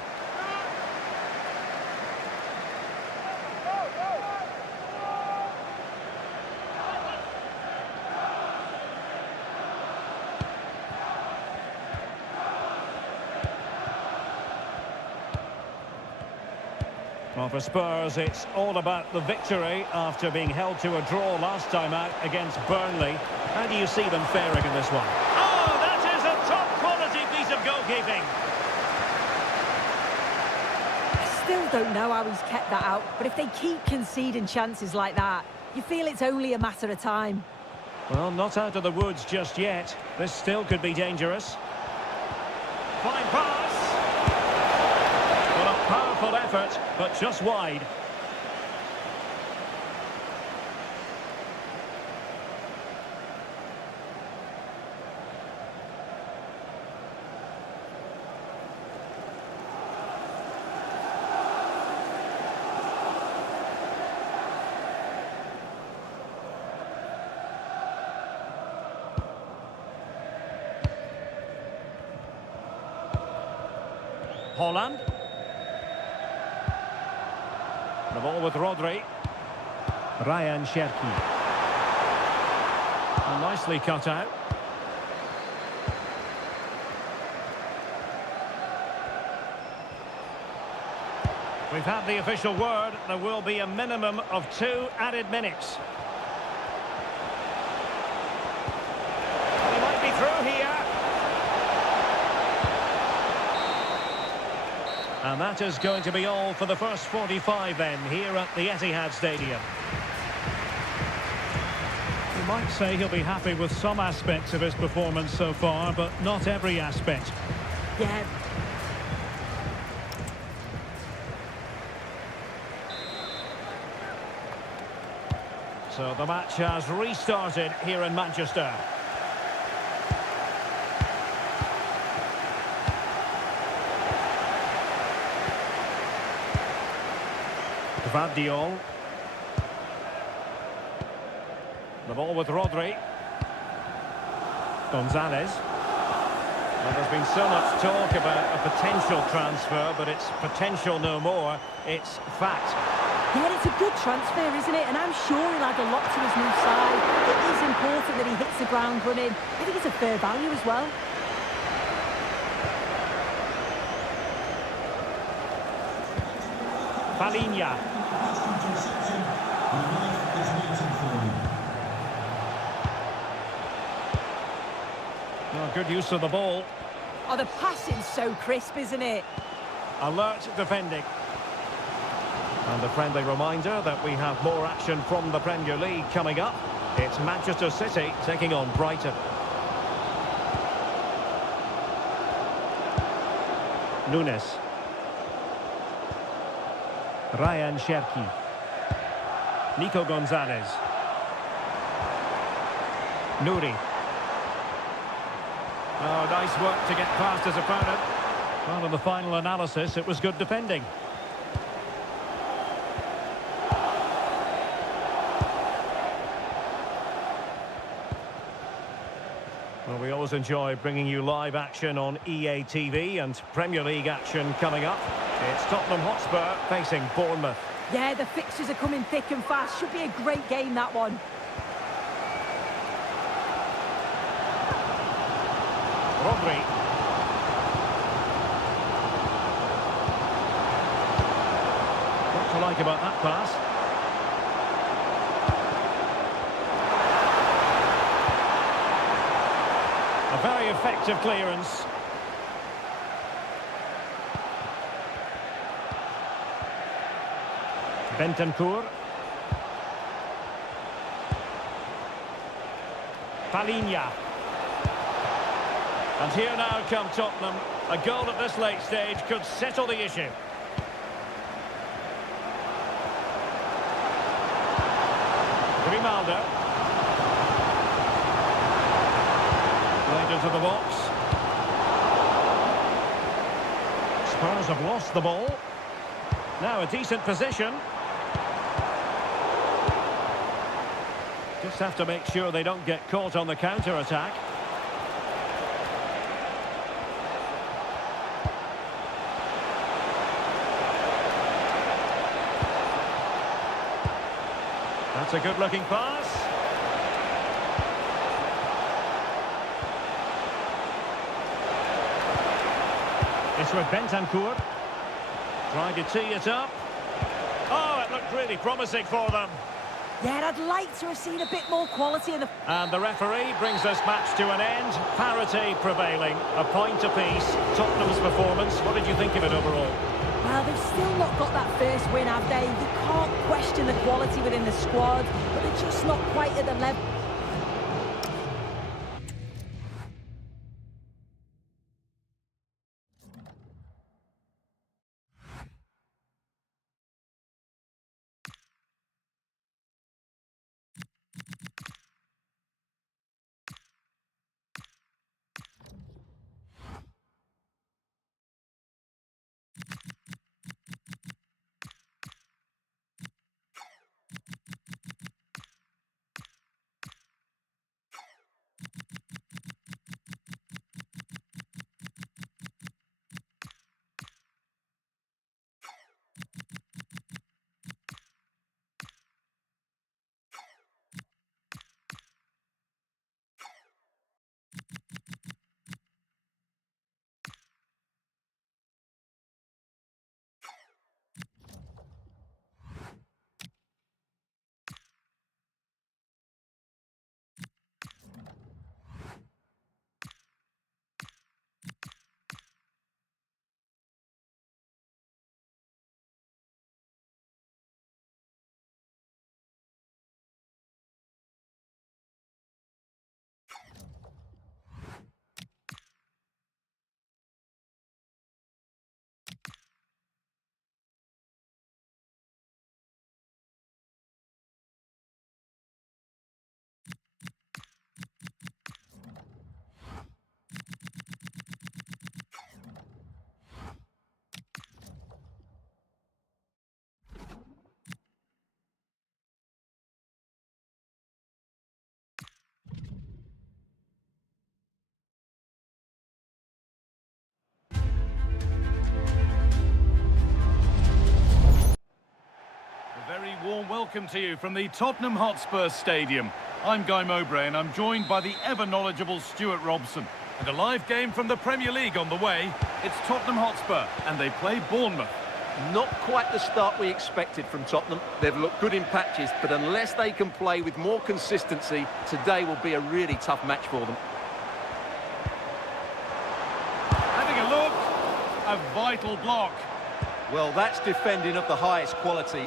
Well, for Spurs, it's all about the victory after being held to a draw last time out against Burnley. How do you see them faring in this one? Oh, that is a top-quality piece of goalkeeping. I still don't know how he's kept that out, but if they keep conceding chances like that, you feel it's only a matter of time. Well, not out of the woods just yet. This still could be dangerous. Fine pass. Well, a powerful effort, but just wide. Haaland. The ball with Rodri. Ryan Cherki. Well, nicely cut out. We've had the official word. There will be a minimum of 2 added minutes. He might be through here. And that is going to be all for the first 45 then, here at the Etihad Stadium. You might say he'll be happy with some aspects of his performance so far, but not every aspect. Yeah. So the match has restarted here in Manchester. Gvardiol. The ball with Rodri. Gonzalez. Well, there's been so much talk about a potential transfer, but it's potential no more. It's fact. Yeah, it's a good transfer, isn't it? And I'm sure he'll add a lot to his new side. It is important that he hits the ground running. I think it's a fair value as well. Palinha. Oh, good use of the ball. Oh, the passing's so crisp, isn't it? Alert defending. And a friendly reminder that we have more action from the Premier League coming up. It's Manchester City taking on Brighton. Nunes. Ryan Cherki. Nico Gonzalez. Nouri. Oh, nice work to get past his opponent. Well, in the final analysis, it was good defending. Well, we always enjoy bringing you live action on EA TV and Premier League action coming up. It's Tottenham Hotspur facing Bournemouth. Yeah, the fixtures are coming thick and fast. Should be a great game, that one. Rodri. What to like about that pass? A very effective clearance. Bentancur. Palhinha. And here now come Tottenham. A goal at this late stage could settle the issue. Grimaldo. Played into the box. Spurs have lost the ball. Now a decent position. Just have to make sure they don't get caught on the counter-attack. That's a good-looking pass. It's with Bentancur. Trying to tee it up. Oh, it looked really promising for them. Yeah, I'd like to have seen a bit more quality in the... And the referee brings this match to an end. Parity prevailing. A point apiece. Tottenham's performance. What did you think of it overall? Well, they've still not got that first win, have they? You can't question the quality within the squad, but they're just not quite at the level. Very warm welcome to you from the Tottenham Hotspur Stadium. I'm Guy Mowbray and I'm joined by the ever-knowledgeable Stuart Robson. And a live game from the Premier League on the way. It's Tottenham Hotspur and they play Bournemouth. Not quite the start we expected from Tottenham. They've looked good in patches, but unless they can play with more consistency, today will be a really tough match for them. Having a look, a vital block. Well, that's defending of the highest quality.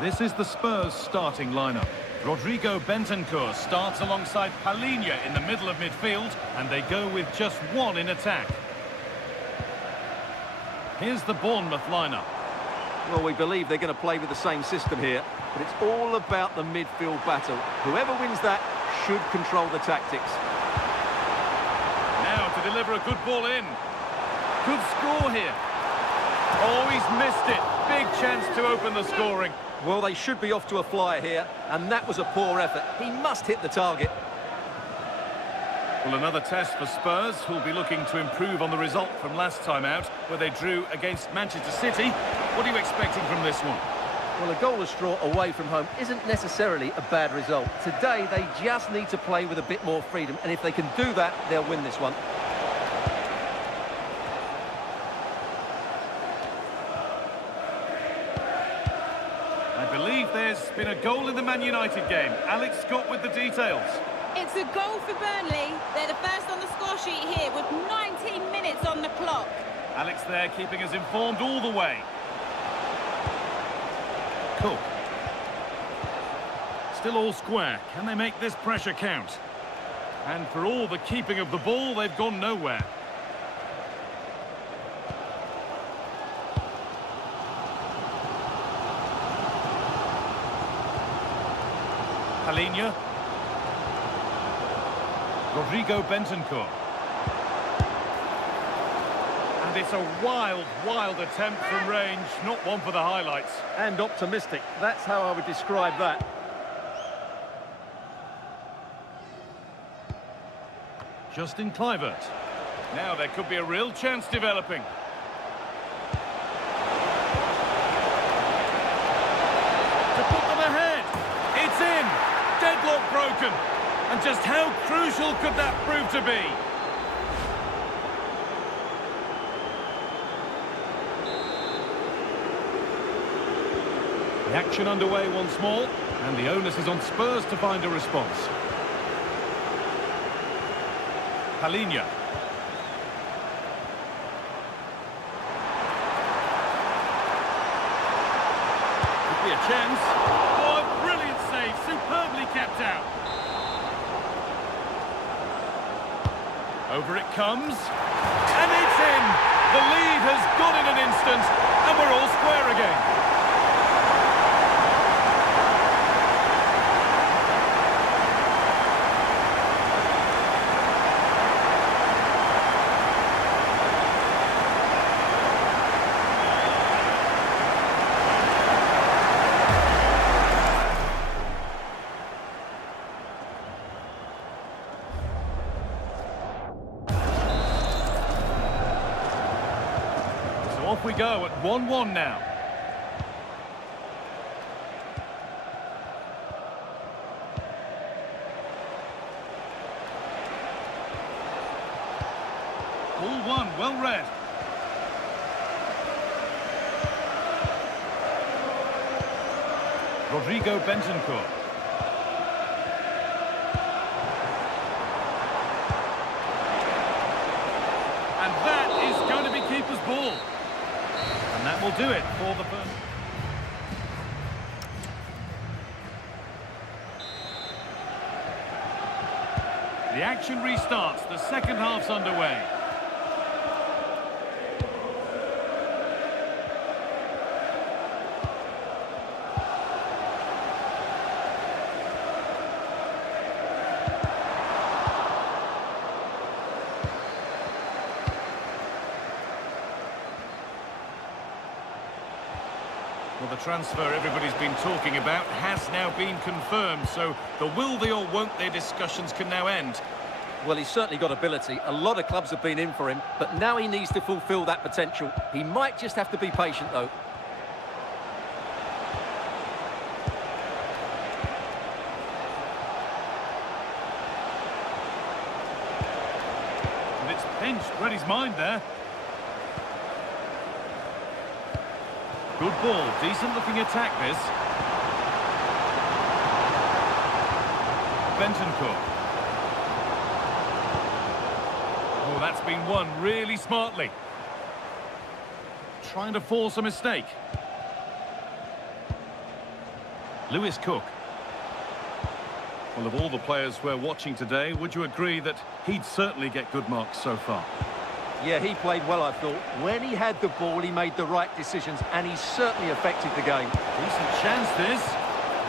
This is the Spurs starting lineup. Rodrigo Bentancur starts alongside Palhinha in the middle of midfield, and they go with just one in attack. Here's the Bournemouth lineup. Well, we believe they're going to play with the same system here, but it's all about the midfield battle. Whoever wins that should control the tactics. Now to deliver a good ball in. Good score here. Oh, he's missed it. Big chance to open the scoring. Well, they should be off to a flyer here, and that was a poor effort. He must hit the target. Well, another test for Spurs, who'll be looking to improve on the result from last time out, where they drew against Manchester City. What are you expecting from this one? Well, a goalless draw away from home isn't necessarily a bad result. Today, they just need to play with a bit more freedom, and if they can do that, they'll win this one. I believe there's been a goal in the Man United game. Alex Scott with the details. It's a goal for Burnley. They're the first on the score sheet here with 19 minutes on the clock. Alex there keeping us informed all the way. Cook. Still all square. Can they make this pressure count? And for all the keeping of the ball, they've gone nowhere. Palhinha. Rodrigo Bentancur. And it's a wild, wild attempt from range, not one for the highlights. And optimistic. That's how I would describe that. Justin Kluivert. Now there could be a real chance developing. To put them ahead. It's in. Deadlock broken. And just how crucial could that prove to be? The action underway once more, and the onus is on Spurs to find a response. Palhinha. Could be a chance. Oh, a brilliant save, superbly kept out. Over it comes, and it's in! The lead has gone in an instant, and we're all square again. Off we go at 1-1 now. Ball one, well read. Rodrigo Bentancur. And that is going to be keeper's ball. And that will do it for the first. The action restarts. The second half's underway. Well, the transfer everybody's been talking about has now been confirmed, so the will they or won't they discussions can now end. Well, he's certainly got ability. A lot of clubs have been in for him, but now he needs to fulfil that potential. He might just have to be patient, though. And it's pinched, read his mind there. Good ball, decent looking attack this. Bentancur. Oh, that's been won really smartly. Trying to force a mistake. Lewis Cook. Well, of all the players we're watching today, would you agree that he'd certainly get good marks so far? Yeah, he played well, I thought. When he had the ball, he made the right decisions, and he certainly affected the game. Decent chance this.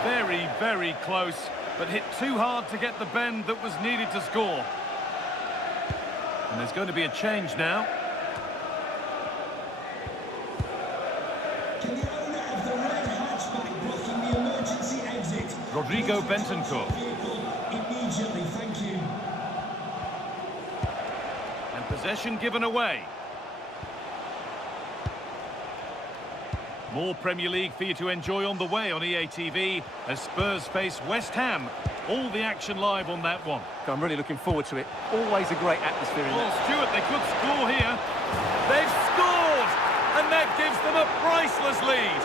Very, very close, but hit too hard to get the bend that was needed to score. And there's going to be a change now. Can the owner of the red hatchback blocking the emergency exit? Rodrigo Bentancur. Immediately, thank you. Possession given away. More Premier League for you to enjoy on the way on EA TV as Spurs face West Ham. All the action live on that one. I'm really looking forward to it. Always a great atmosphere in Well, there. Stuart, they could score here. They've scored! And that gives them a priceless lead.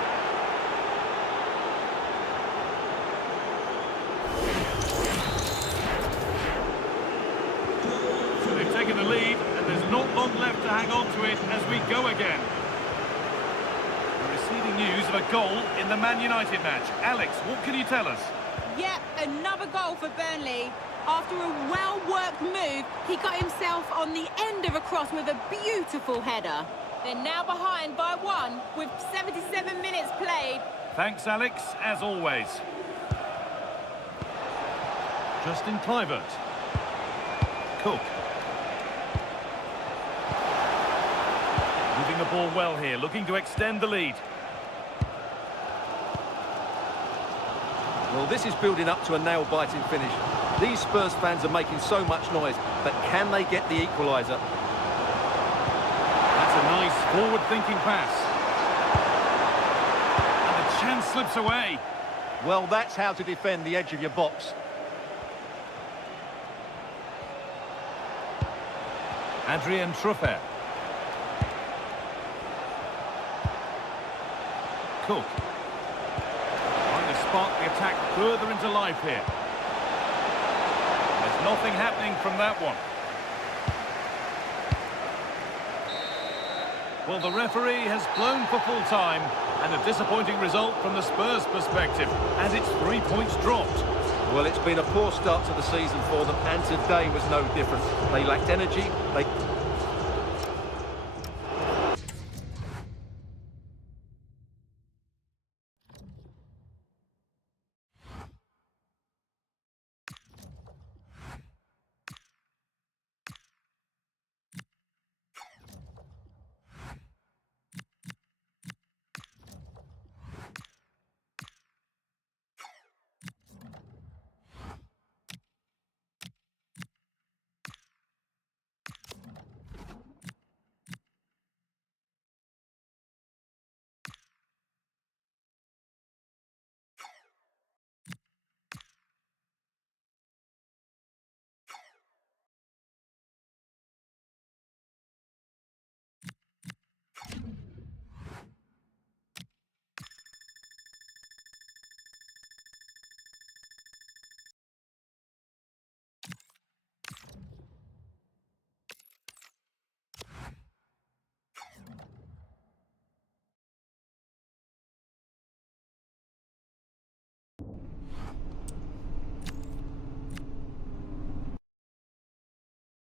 So they've taken the lead, and there's not long left to hang on to it as we go again. We're receiving news of a goal in the Man United match. Alex, what can you tell us? Yep, another goal for Burnley. After a well-worked move, he got himself on the end of a cross with a beautiful header. They're now behind by 1 with 77 minutes played. Thanks, Alex, as always. Justin Kluivert. Cook. Moving the ball well here, looking to extend the lead. Well, this is building up to a nail-biting finish. These Spurs fans are making so much noise, but can they get the equaliser? That's a nice forward-thinking pass. And the chance slips away. Well, that's how to defend the edge of your box. Adrian Truffert. Cook. Trying to spark the attack further into life here. There's nothing happening from that one. Well, the referee has blown for full time, and a disappointing result from the Spurs' perspective, as it's 3 points dropped. Well, it's been a poor start to the season for them, and today was no different. They lacked energy, they